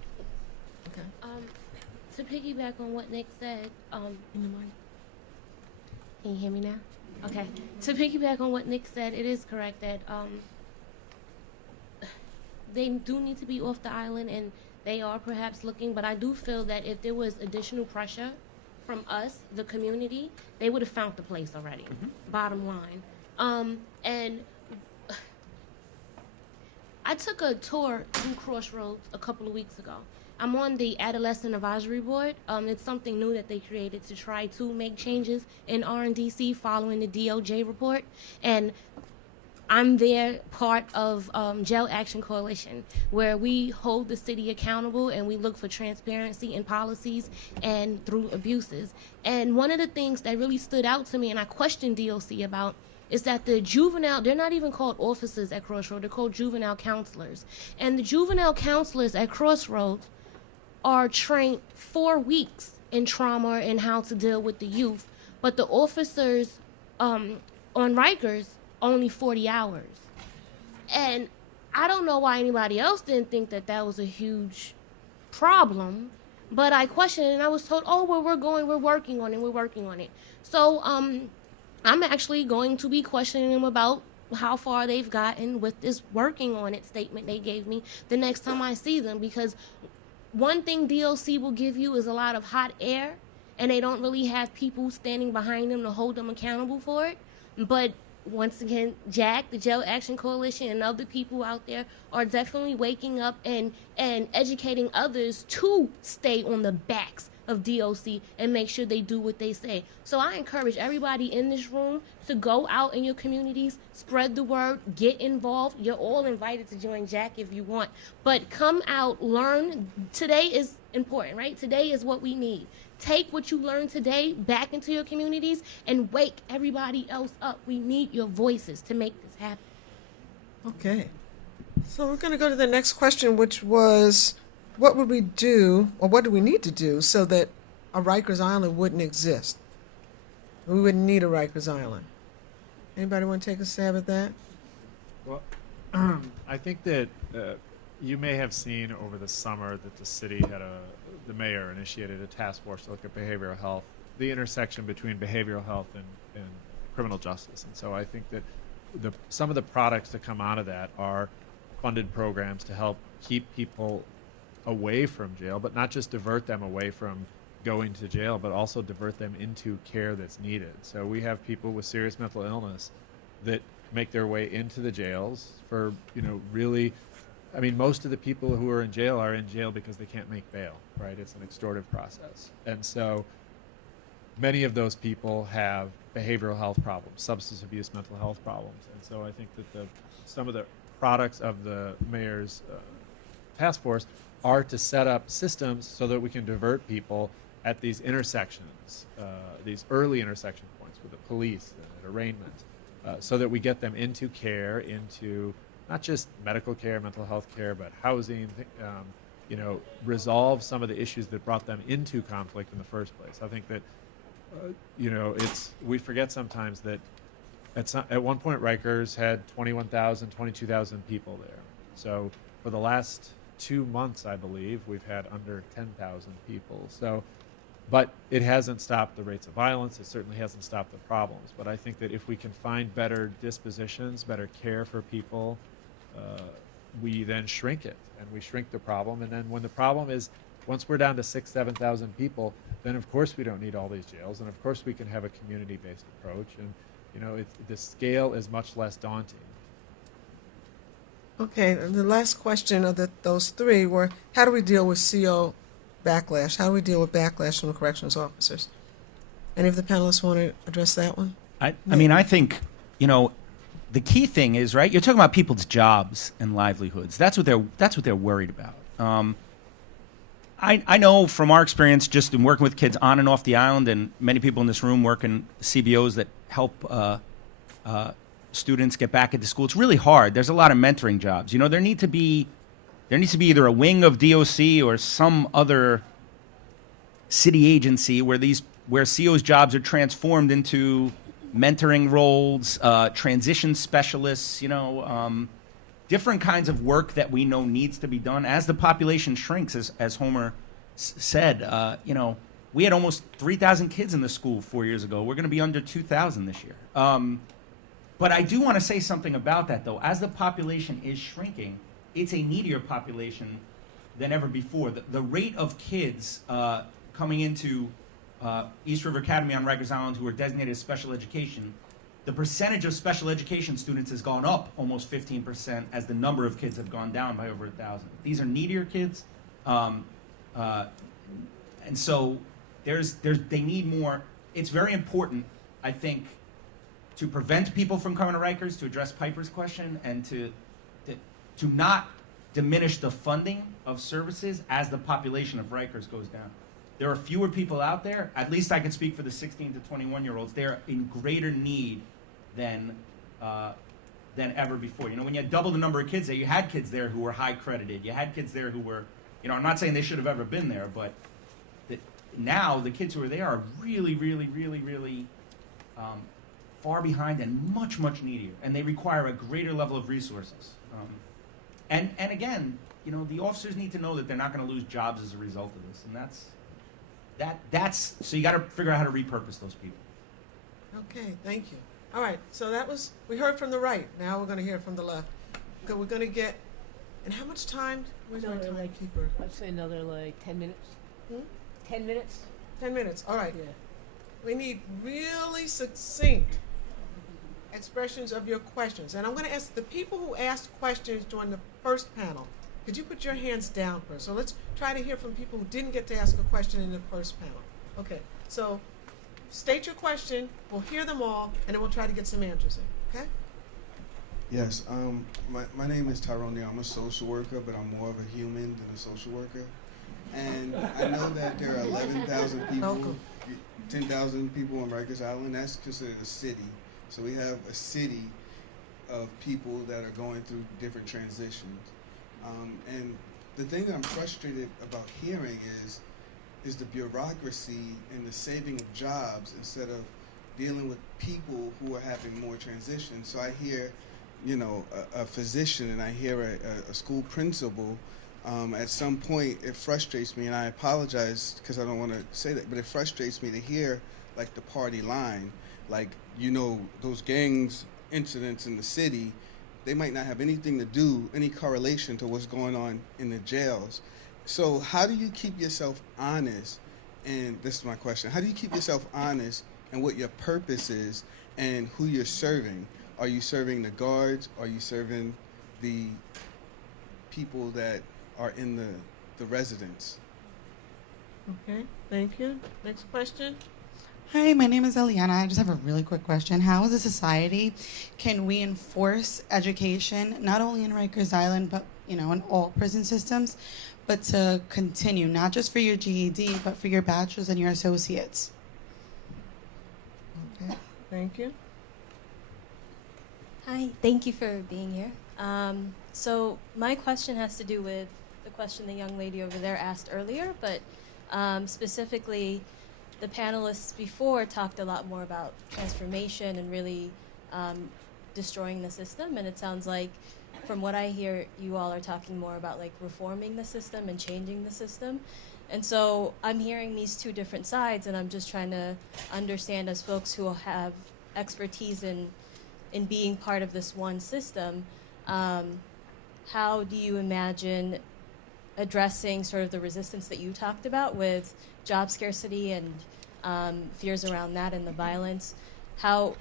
Okay. To piggyback on what Nick said, In the mic. can you hear me now? Okay. To piggyback on what Nick said, it is correct that they do need to be off the island, and they are perhaps looking, but I do feel that if there was additional pressure from us, the community, they would have found the place already, bottom line. And I took a tour through Crossroads a couple of weeks ago. I'm on the Adolescent Advisory Board. It's something new that they created to try to make changes in RNDC following the DOJ report. And I'm there part of Jail Action Coalition, where we hold the city accountable and we look for transparency in policies and through abuses. And one of the things that really stood out to me, and I questioned DOC about, is that the juvenile, they're not even called officers at Crossroads, they're called juvenile counselors. And the juvenile counselors at Crossroads are trained 4 weeks in trauma and how to deal with the youth, but the officers on Rikers, only 40 hours. And I don't know why anybody else didn't think that that was a huge problem, but I questioned it and I was told, oh, well, we're working on it. So I'm actually going to be questioning them about how far they've gotten with this working on it statement they gave me the next time I see them, because one thing DOC will give you is a lot of hot air, and they don't really have people standing behind them to hold them accountable for it. But once again, Jack, the Jail Action Coalition, and other people out there are definitely waking up and educating others to stay on the backs of DOC and make sure they do what they say. So I encourage everybody in this room to go out in your communities, spread the word, get involved. You're all invited to join Jack if you want. But come out, learn. Today is important, right? Today is what we need. Take what you learned today back into your communities and wake everybody else up. We need your voices to make this happen. Okay. So we're going to go to the next question, which was, what would we do, or what do we need to do so that a Rikers Island wouldn't exist? We wouldn't need a Rikers Island. Anybody want to take a stab at that? Well, I think that you may have seen over the summer that the city had the mayor initiated a task force to look at behavioral health, the intersection between behavioral health and criminal justice. And so I think that some of the products that come out of that are funded programs to help keep people away from jail, but not just divert them away from going to jail, but also divert them into care that's needed. So we have people with serious mental illness that make their way into the jails for, really, I mean, most of the people who are in jail because they can't make bail, right? It's an extortive process. And so many of those people have behavioral health problems, substance abuse, mental health problems. And so I think that some of the products of the mayor's task force are to set up systems so that we can divert people at these intersections, these early intersection points with the police and at arraignment, so that we get them into care, into not just medical care, mental health care, but housing, resolve some of the issues that brought them into conflict in the first place. I think that, we forget sometimes that at one point Rikers had 21,000, 22,000 people there. So for the last 2 months, I believe, we've had under 10,000 people. So, but it hasn't stopped the rates of violence. It certainly hasn't stopped the problems. But I think that if we can find better dispositions, better care for people, we then shrink it, and we shrink the problem. And then when the problem is, once we're down to 6,000, 7,000 people, then of course we don't need all these jails, and of course we can have a community-based approach, and the scale is much less daunting. Okay, and the last question of those three were, how do we deal with CO backlash? How do we deal with backlash from the corrections officers? Any of the panelists want to address that one? I mean, I think, the key thing is, right, you're talking about people's jobs and livelihoods. That's what they're worried about. I know from our experience just in working with kids on and off the island, and many people in this room work in CBOs that help students get back into school. It's really hard. There's a lot of mentoring jobs. There needs to be either a wing of DOC or some other city agency where CO's jobs are transformed into mentoring roles, transition specialists, different kinds of work that we know needs to be done. As the population shrinks, as Homer said, we had almost 3,000 kids in the school 4 years ago. We're going to be under 2,000 this year. But I do want to say something about that, though. As the population is shrinking, it's a needier population than ever before. The rate of kids coming into East River Academy on Rikers Island who are designated as special education, the percentage of special education students has gone up almost 15% as the number of kids have gone down by over 1,000. These are needier kids, and so they need more. It's very important, I think, to prevent people from coming to Rikers, to address Piper's question, and to not diminish the funding of services as the population of Rikers goes down. There are fewer people out there. At least I can speak for the 16 to 21-year-olds. They're in greater need than ever before. When you had double the number of kids there, you had kids there who were high credited. You had kids there who were, I'm not saying they should have ever been there, but now the kids who are there are really, really, really, really far behind and much, much needier, and they require a greater level of resources. And again, the officers need to know that they're not going to lose jobs as a result of this, and that's so you got to figure out how to repurpose those people. Okay, thank you. All right, so we heard from the right. Now we're going to hear from the left. Okay, we're going to get, and how much time? Where's my timekeeper? I'd say another 10 minutes. 10 minutes? 10 minutes, all right. Yeah. We need really succinct expressions of your questions. And I'm going to ask the people who asked questions during the first panel, could you put your hands down first? So let's try to hear from people who didn't get to ask a question in the first panel. Okay, so state your question, we'll hear them all, and then we'll try to get some answers in, okay? Yes, my name is Tyrone Neal. I'm a social worker, but I'm more of a human than a social worker. And I know that there are 11,000 people, 10,000 people on Rikers Island. That's considered a city. So we have a city of people that are going through different transitions. And the thing that I'm frustrated about hearing is the bureaucracy and the saving of jobs instead of dealing with people who are having more transitions. So I hear, a physician, and I hear a school principal. At some point, it frustrates me, and I apologize because I don't want to say that, but it frustrates me to hear the party line, those gangs incidents in the city. They might not have anything to do, any correlation to what's going on in the jails. So how do you keep yourself honest? And this is my question. How do you keep yourself honest and what your purpose is and who you're serving? Are you serving the guards? Are you serving the people that are in the residence? Okay, thank you. Next question. Hi, my name is Eliana. I just have a really quick question. How as a society can we enforce education, not only in Rikers Island, but in all prison systems, but to continue, not just for your GED, but for your bachelor's and your associates? Okay, thank you. Hi, thank you for being here. So my question has to do with the question the young lady over there asked earlier, but specifically, the panelists before talked a lot more about transformation and really destroying the system, and it sounds like, from what I hear, you all are talking more about reforming the system and changing the system. And so I'm hearing these two different sides, and I'm just trying to understand, as folks who have expertise in being part of this one system, how do you imagine addressing sort of the resistance that you talked about with job scarcity and fears around that and the violence, how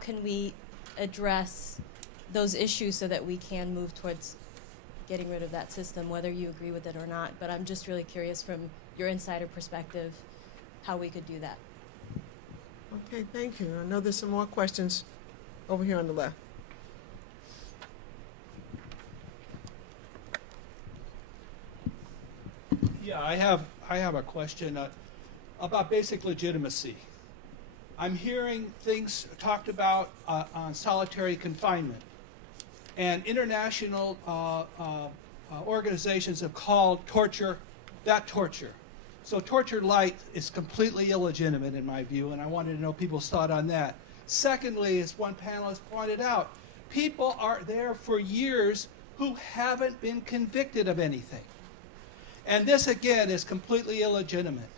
can we address those issues so that we can move towards getting rid of that system, whether you agree with it or not? But I'm just really curious from your insider perspective how we could do that. Okay, thank you. I know there's some more questions over here on the left. Yeah, I have a question about basic legitimacy. I'm hearing things talked about on solitary confinement, and international organizations have called torture that torture. So torture light is completely illegitimate in my view, and I wanted to know people's thought on that. Secondly, as one panelist pointed out, people are there for years who haven't been convicted of anything. And this, again, is completely illegitimate.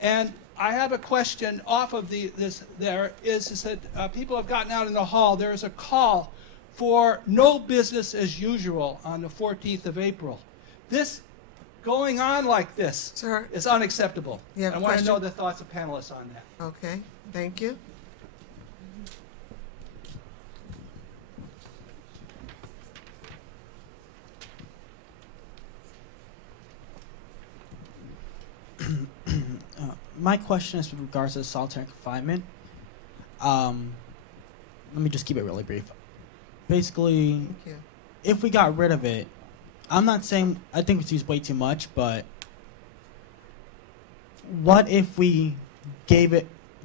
And I have a question off of this. There is that people have gotten out in the hall. There is a call for no business as usual on the 14th of April. This going on like this is unacceptable. I want to know the thoughts of panelists on that. Okay, thank you. My question is with regards to solitary confinement. Let me just keep it really brief. Basically, if we got rid of it, I'm not saying I think it's used way too much, but what if we gave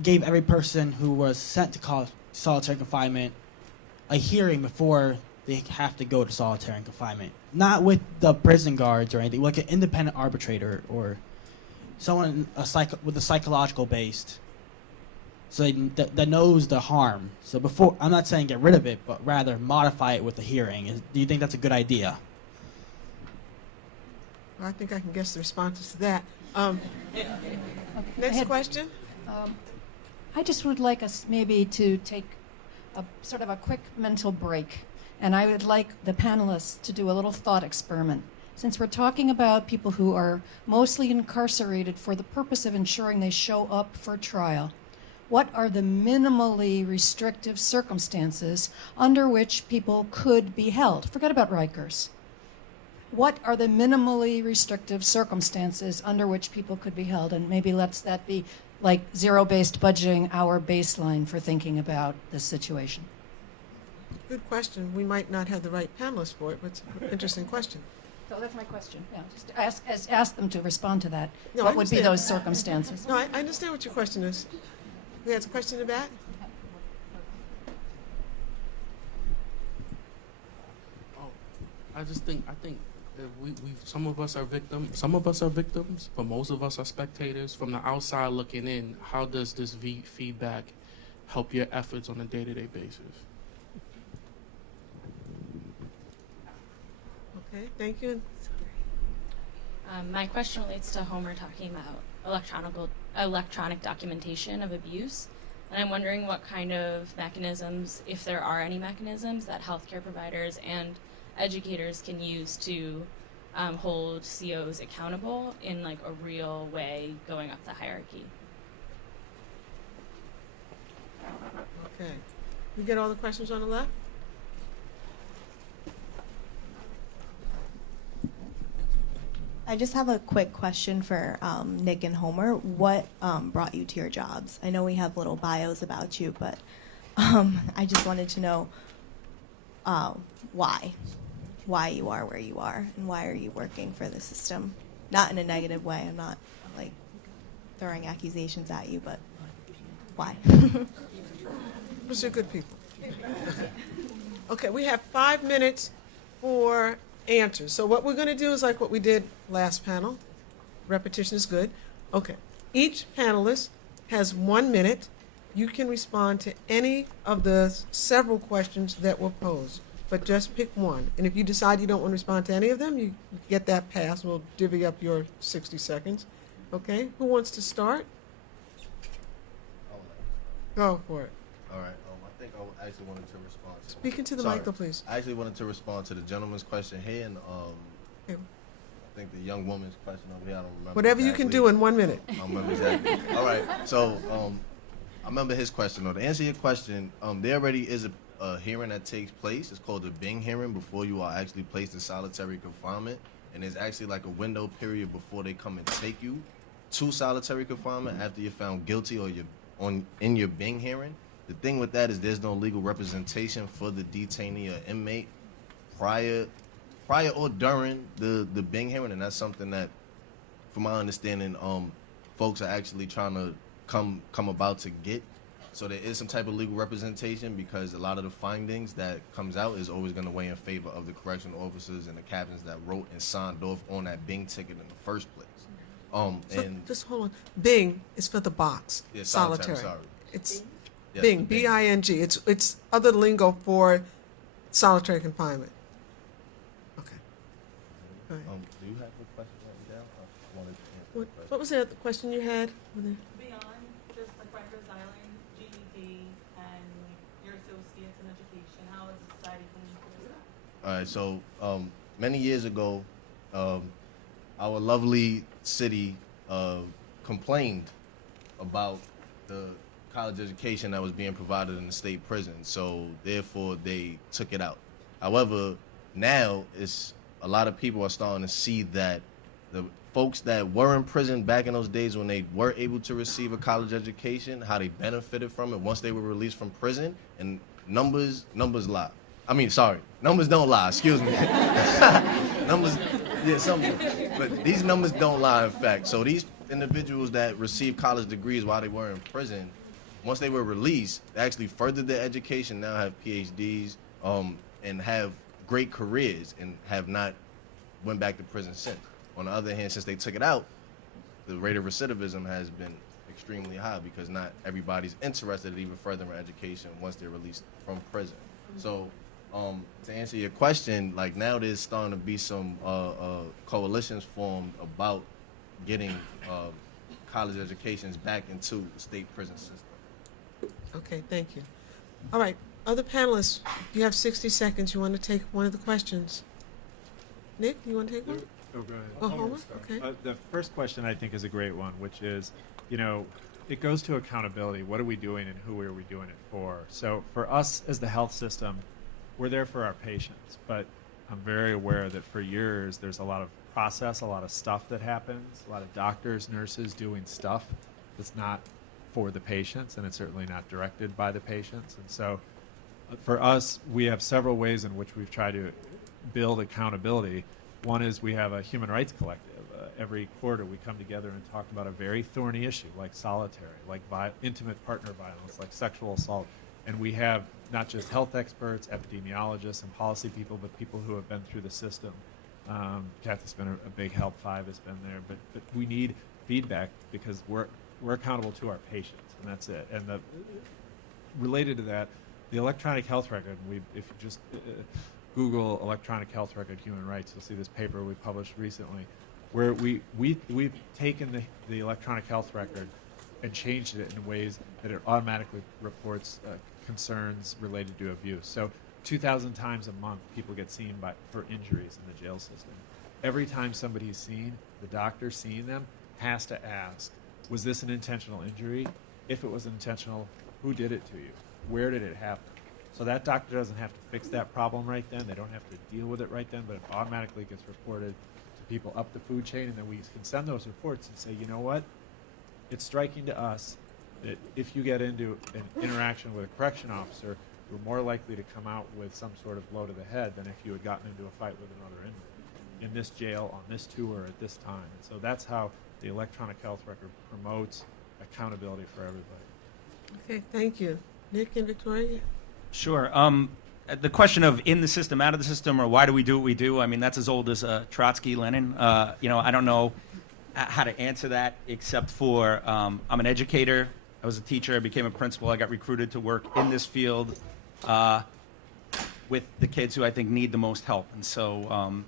every person who was sent to solitary confinement a hearing before they have to go to solitary confinement? Not with the prison guards or anything, like an independent arbitrator or someone with a psychological based, so that knows the harm. So before, I'm not saying get rid of it, but rather modify it with a hearing. Do you think that's a good idea? I think I can guess the responses to that. Next question. I just would like us maybe to take a sort of a quick mental break, and I would like the panelists to do a little thought experiment. Since we're talking about people who are mostly incarcerated for the purpose of ensuring they show up for trial, what are the minimally restrictive circumstances under which people could be held? Forget about Rikers. What are the minimally restrictive circumstances under which people could be held? And maybe let's that be like zero-based budgeting, our baseline for thinking about this situation. Good question. We might not have the right panelists for it, but it's an interesting question. So that's my question. Yeah, just ask them to respond to that. No, What would be those circumstances? No, I understand what your question is. We have a question in the back? I think some of us are victims, but most of us are spectators. From the outside looking in, how does this feedback help your efforts on a day-to-day basis? Okay, thank you. My question relates to Homer talking about electronic documentation of abuse. And I'm wondering what kind of mechanisms, if there are any mechanisms, that healthcare providers and educators can use to hold COs accountable in like a real way going up the hierarchy. Okay. We get all the questions on the left? I just have a quick question for Nick and Homer. What brought you to your jobs? I know we have little bios about you, but I just wanted to know why you are where you are, and why are you working for the system? Not in a negative way. I'm not like throwing accusations at you, but why? Those are good people. Okay, we have 5 minutes for answers. So what we're going to do is like what we did last panel. Repetition is good. Okay. Each panelist has 1 minute. You can respond to any of the several questions that were posed, but just pick one. And if you decide you don't want to respond to any of them, you get that pass. We'll divvy up your 60 seconds. Okay? Who wants to start? Go for it. All right. I think I actually wanted to respond to... Speak into the mic, though, please. I actually wanted to respond to the gentleman's question here, and Okay. think the young woman's question over here, I don't remember. Whatever you can do in 1 minute. I don't remember exactly. All right, so I remember his question. To answer your question, there already is a hearing that takes place. It's called the Bing hearing before you are actually placed in solitary confinement. And there's actually like a window period before they come and take you to solitary confinement after you're found guilty or you're in your Bing hearing. The thing with that is there's no legal representation for the detainee or inmate prior or during the Bing hearing, and that's something that, from my understanding, folks are actually trying to come about to get. So there is some type of legal representation because a lot of the findings that comes out is always going to weigh in favor of the correctional officers and the captains that wrote and signed off on that Bing ticket in the first place. And just hold on. Bing is for the box. Yeah, solitary. sorry. It's Yes, Bing, the Bing. B-I-N-G. It's other lingo for solitary confinement. Okay. All right. Do you have a question right now? I wanted to answer What, the question. what was the question you had? Beyond just like Rikers Island, GED, and your associates in education, how is society coming towards that? All right, so many years ago, our lovely city complained about the college education that was being provided in the state prison, so therefore they took it out. However, now it's a lot of people are starting to see that the folks that were in prison back in those days when they were able to receive a college education, how they benefited from it once they were released from prison, and numbers lie. I mean, sorry, numbers don't lie, excuse me. Numbers, yeah, but these numbers don't lie, in fact. So these individuals that received college degrees while they were in prison, once they were released, they actually furthered their education, now have PhDs, and have great careers and have not went back to prison since. On the other hand, since they took it out, the rate of recidivism has been extremely high because not everybody's interested in even furthering education once they're released from prison. So to answer your question, like now there's starting to be some coalitions formed about getting college educations back into the state prison system. Okay, thank you. All right, other panelists, you have 60 seconds. You want to take one of the questions? Nick, you want to take one? Oh, go ahead. Oh, Homer? Okay. The first question I think is a great one, which is, it goes to accountability. What are we doing and who are we doing it for? So for us as the health system, we're there for our patients, but I'm very aware that for years there's a lot of process, a lot of stuff that happens, a lot of doctors, nurses doing stuff that's not for the patients, and it's certainly not directed by the patients. And so for us, we have several ways in which we've tried to build accountability. One is we have a human rights collective. Every quarter we come together and talk about a very thorny issue like solitary, like intimate partner violence, like sexual assault. And we have not just health experts, epidemiologists, and policy people, but people who have been through the system. Kathy's been a big help, 5 has been there. But we need feedback because we're accountable to our patients, and that's it. And related to that, the electronic health record, if you just Google electronic health record human rights, you'll see this paper we published recently where we've taken the electronic health record and changed it in ways that it automatically reports concerns related to abuse. So 2,000 times a month people get seen for injuries in the jail system. Every time somebody's seen, the doctor seeing them has to ask, was this an intentional injury? If it was intentional, who did it to you? Where did it happen? So that doctor doesn't have to fix that problem right then. They don't have to deal with it right then, but it automatically gets reported to people up the food chain, and then we can send those reports and say, you know what? It's striking to us that if you get into an interaction with a correction officer, you're more likely to come out with some sort of blow to the head than if you had gotten into a fight with another inmate in this jail, on this tour, at this time. And so that's how the electronic health record promotes accountability for everybody. Okay, thank you. Nick and Victoria? Sure. The question of in the system, out of the system, or why do we do what we do, I mean, that's as old as Trotsky, Lenin. I don't know how to answer that except for I'm an educator. I was a teacher. I became a principal. I got recruited to work in this field with the kids who I think need the most help. And so,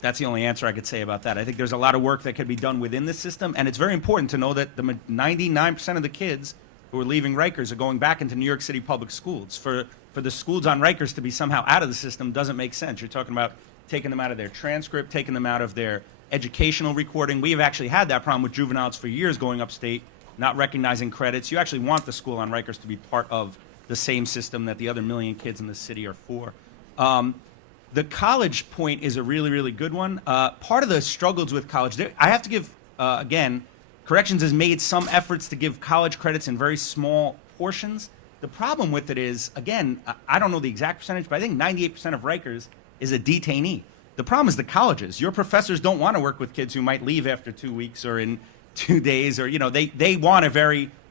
that's the only answer I could say about that. I think there's a lot of work that could be done within the system, and it's very important to know that the 99% of the kids who are leaving Rikers are going back into New York City public schools. For the schools on Rikers to be somehow out of the system doesn't make sense. You're talking about taking them out of their transcript, taking them out of their educational recording. We have actually had that problem with juveniles for years going upstate, not recognizing credits. You actually want the school on Rikers to be part of the same system that the other million kids in the city are for. The college point is a really, really good one. Part of the struggles with college, I have to give, again, Corrections has made some efforts to give college credits in very small portions. The problem with it is, again, I don't know the exact percentage, but I think 98% of Rikers is a detainee. The problem is the colleges. Your professors don't want to work with kids who might leave after 2 weeks or in 2 days, or, they want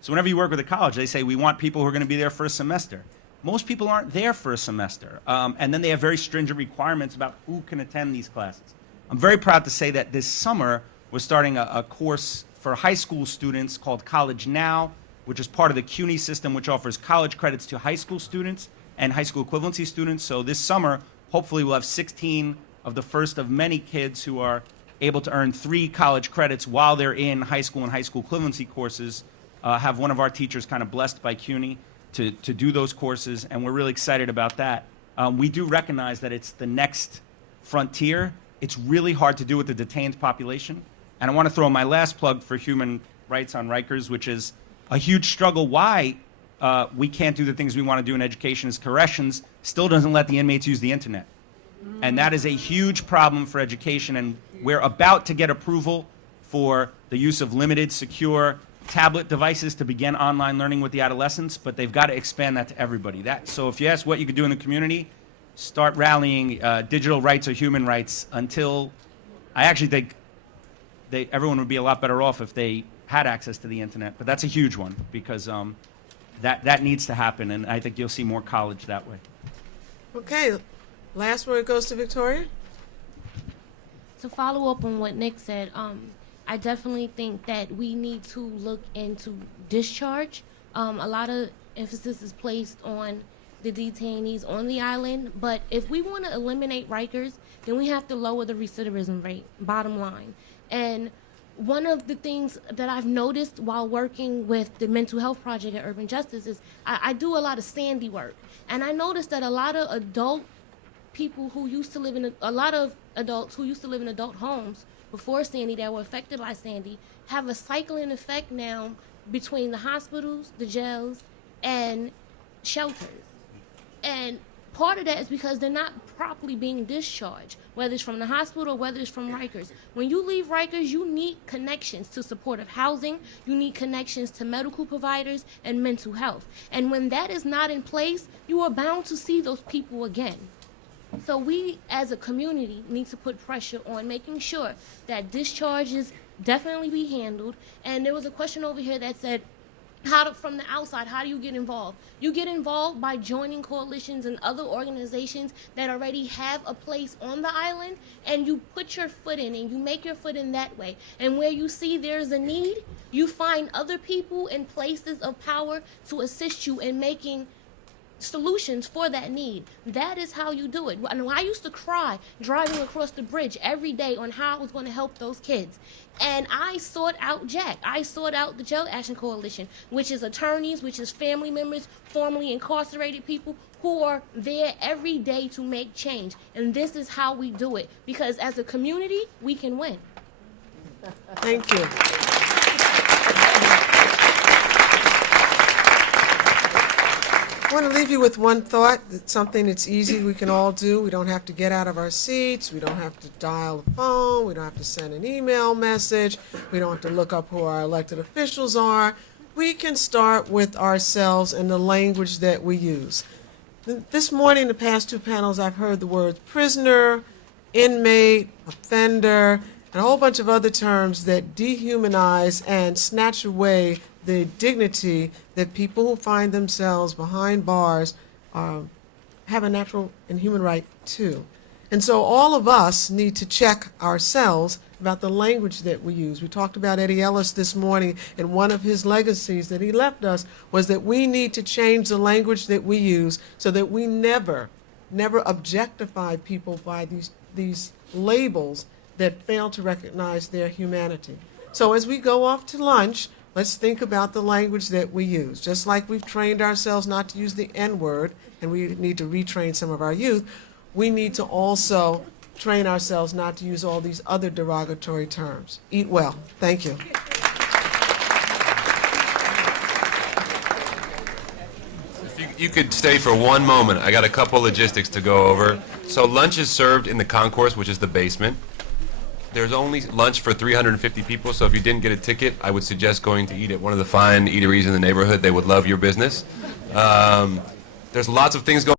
so whenever you work with a college, they say, we want people who are going to be there for a semester. Most people aren't there for a semester. And then they have very stringent requirements about who can attend these classes. I'm very proud to say that this summer, we're starting a course for high school students called College Now, which is part of the CUNY system, which offers college credits to high school students and high school equivalency students. So this summer, hopefully we'll have 16 of the first of many kids who are able to earn 3 college credits while they're in high school and high school equivalency courses, have one of our teachers kind of blessed by CUNY to do those courses, and we're really excited about that. We do recognize that it's the next frontier. It's really hard to do with the detained population. And I want to throw my last plug for human rights on Rikers, which is a huge struggle. Why we can't do the things we want to do in education is corrections still doesn't let the inmates use the internet. And that is a huge problem for education, and we're about to get approval for the use of limited, secure tablet devices to begin online learning with the adolescents, but they've got to expand that to everybody. So if you ask what you could do in the community, start rallying digital rights or human rights until I actually think everyone would be a lot better off if they had access to the internet. But that's a huge one because that needs to happen, and I think you'll see more college that way. Okay, last word goes to Victoria. To follow up on what Nick said, I definitely think that we need to look into discharge. A lot of emphasis is placed on the detainees on the island, but if we want to eliminate Rikers, then we have to lower the recidivism rate, bottom line. And one of the things that I've noticed while working with the Mental Health Project at Urban Justice is I do a lot of Sandy work, and I noticed that a lot of adults who used to live in adult homes before Sandy that were affected by Sandy have a cycling effect now between the hospitals, the jails, and shelters. And part of that is because they're not properly being discharged, whether it's from the hospital or whether it's from Rikers. When you leave Rikers, you need connections to supportive housing, you need connections to medical providers and mental health. And when that is not in place, you are bound to see those people again. So we, as a community, need to put pressure on making sure that discharges definitely be handled. And there was a question over here that said, from the outside, how do you get involved? You get involved by joining coalitions and other organizations that already have a place on the island, and you put your foot in and you make your foot in that way. And where you see there's a need, you find other people in places of power to assist you in making solutions for that need. That is how you do it. I used to cry driving across the bridge every day on how I was going to help those kids. And I sought out Jack. I sought out the Jail Action Coalition, which is attorneys, which is family members, formerly incarcerated people who are there every day to make change. And this is how we do it. Because as a community, we can win. Thank you. I want to leave you with one thought. It's something that's easy we can all do. We don't have to get out of our seats. We don't have to dial the phone. We don't have to send an email message. We don't have to look up who our elected officials are. We can start with ourselves and the language that we use. This morning, the past 2 panels, I've heard the words prisoner, inmate, offender, and a whole bunch of other terms that dehumanize and snatch away the dignity that people who find themselves behind bars have a natural and human right to. And so all of us need to check ourselves about the language that we use. We talked about Eddie Ellis this morning, and one of his legacies that he left us was that we need to change the language that we use so that we never objectify people by these labels that fail to recognize their humanity. So as we go off to lunch, let's think about the language that we use. Just like we've trained ourselves not to use the N-word, and we need to retrain some of our youth, we need to also train ourselves not to use all these other derogatory terms. Eat well. Thank you. If you could stay for one moment, I got a couple logistics to go over. So lunch is served in the concourse, which is the basement. There's only lunch for 350 people, so if you didn't get a ticket, I would suggest going to eat at one of the fine eateries in the neighborhood. They would love your business. There's lots of things going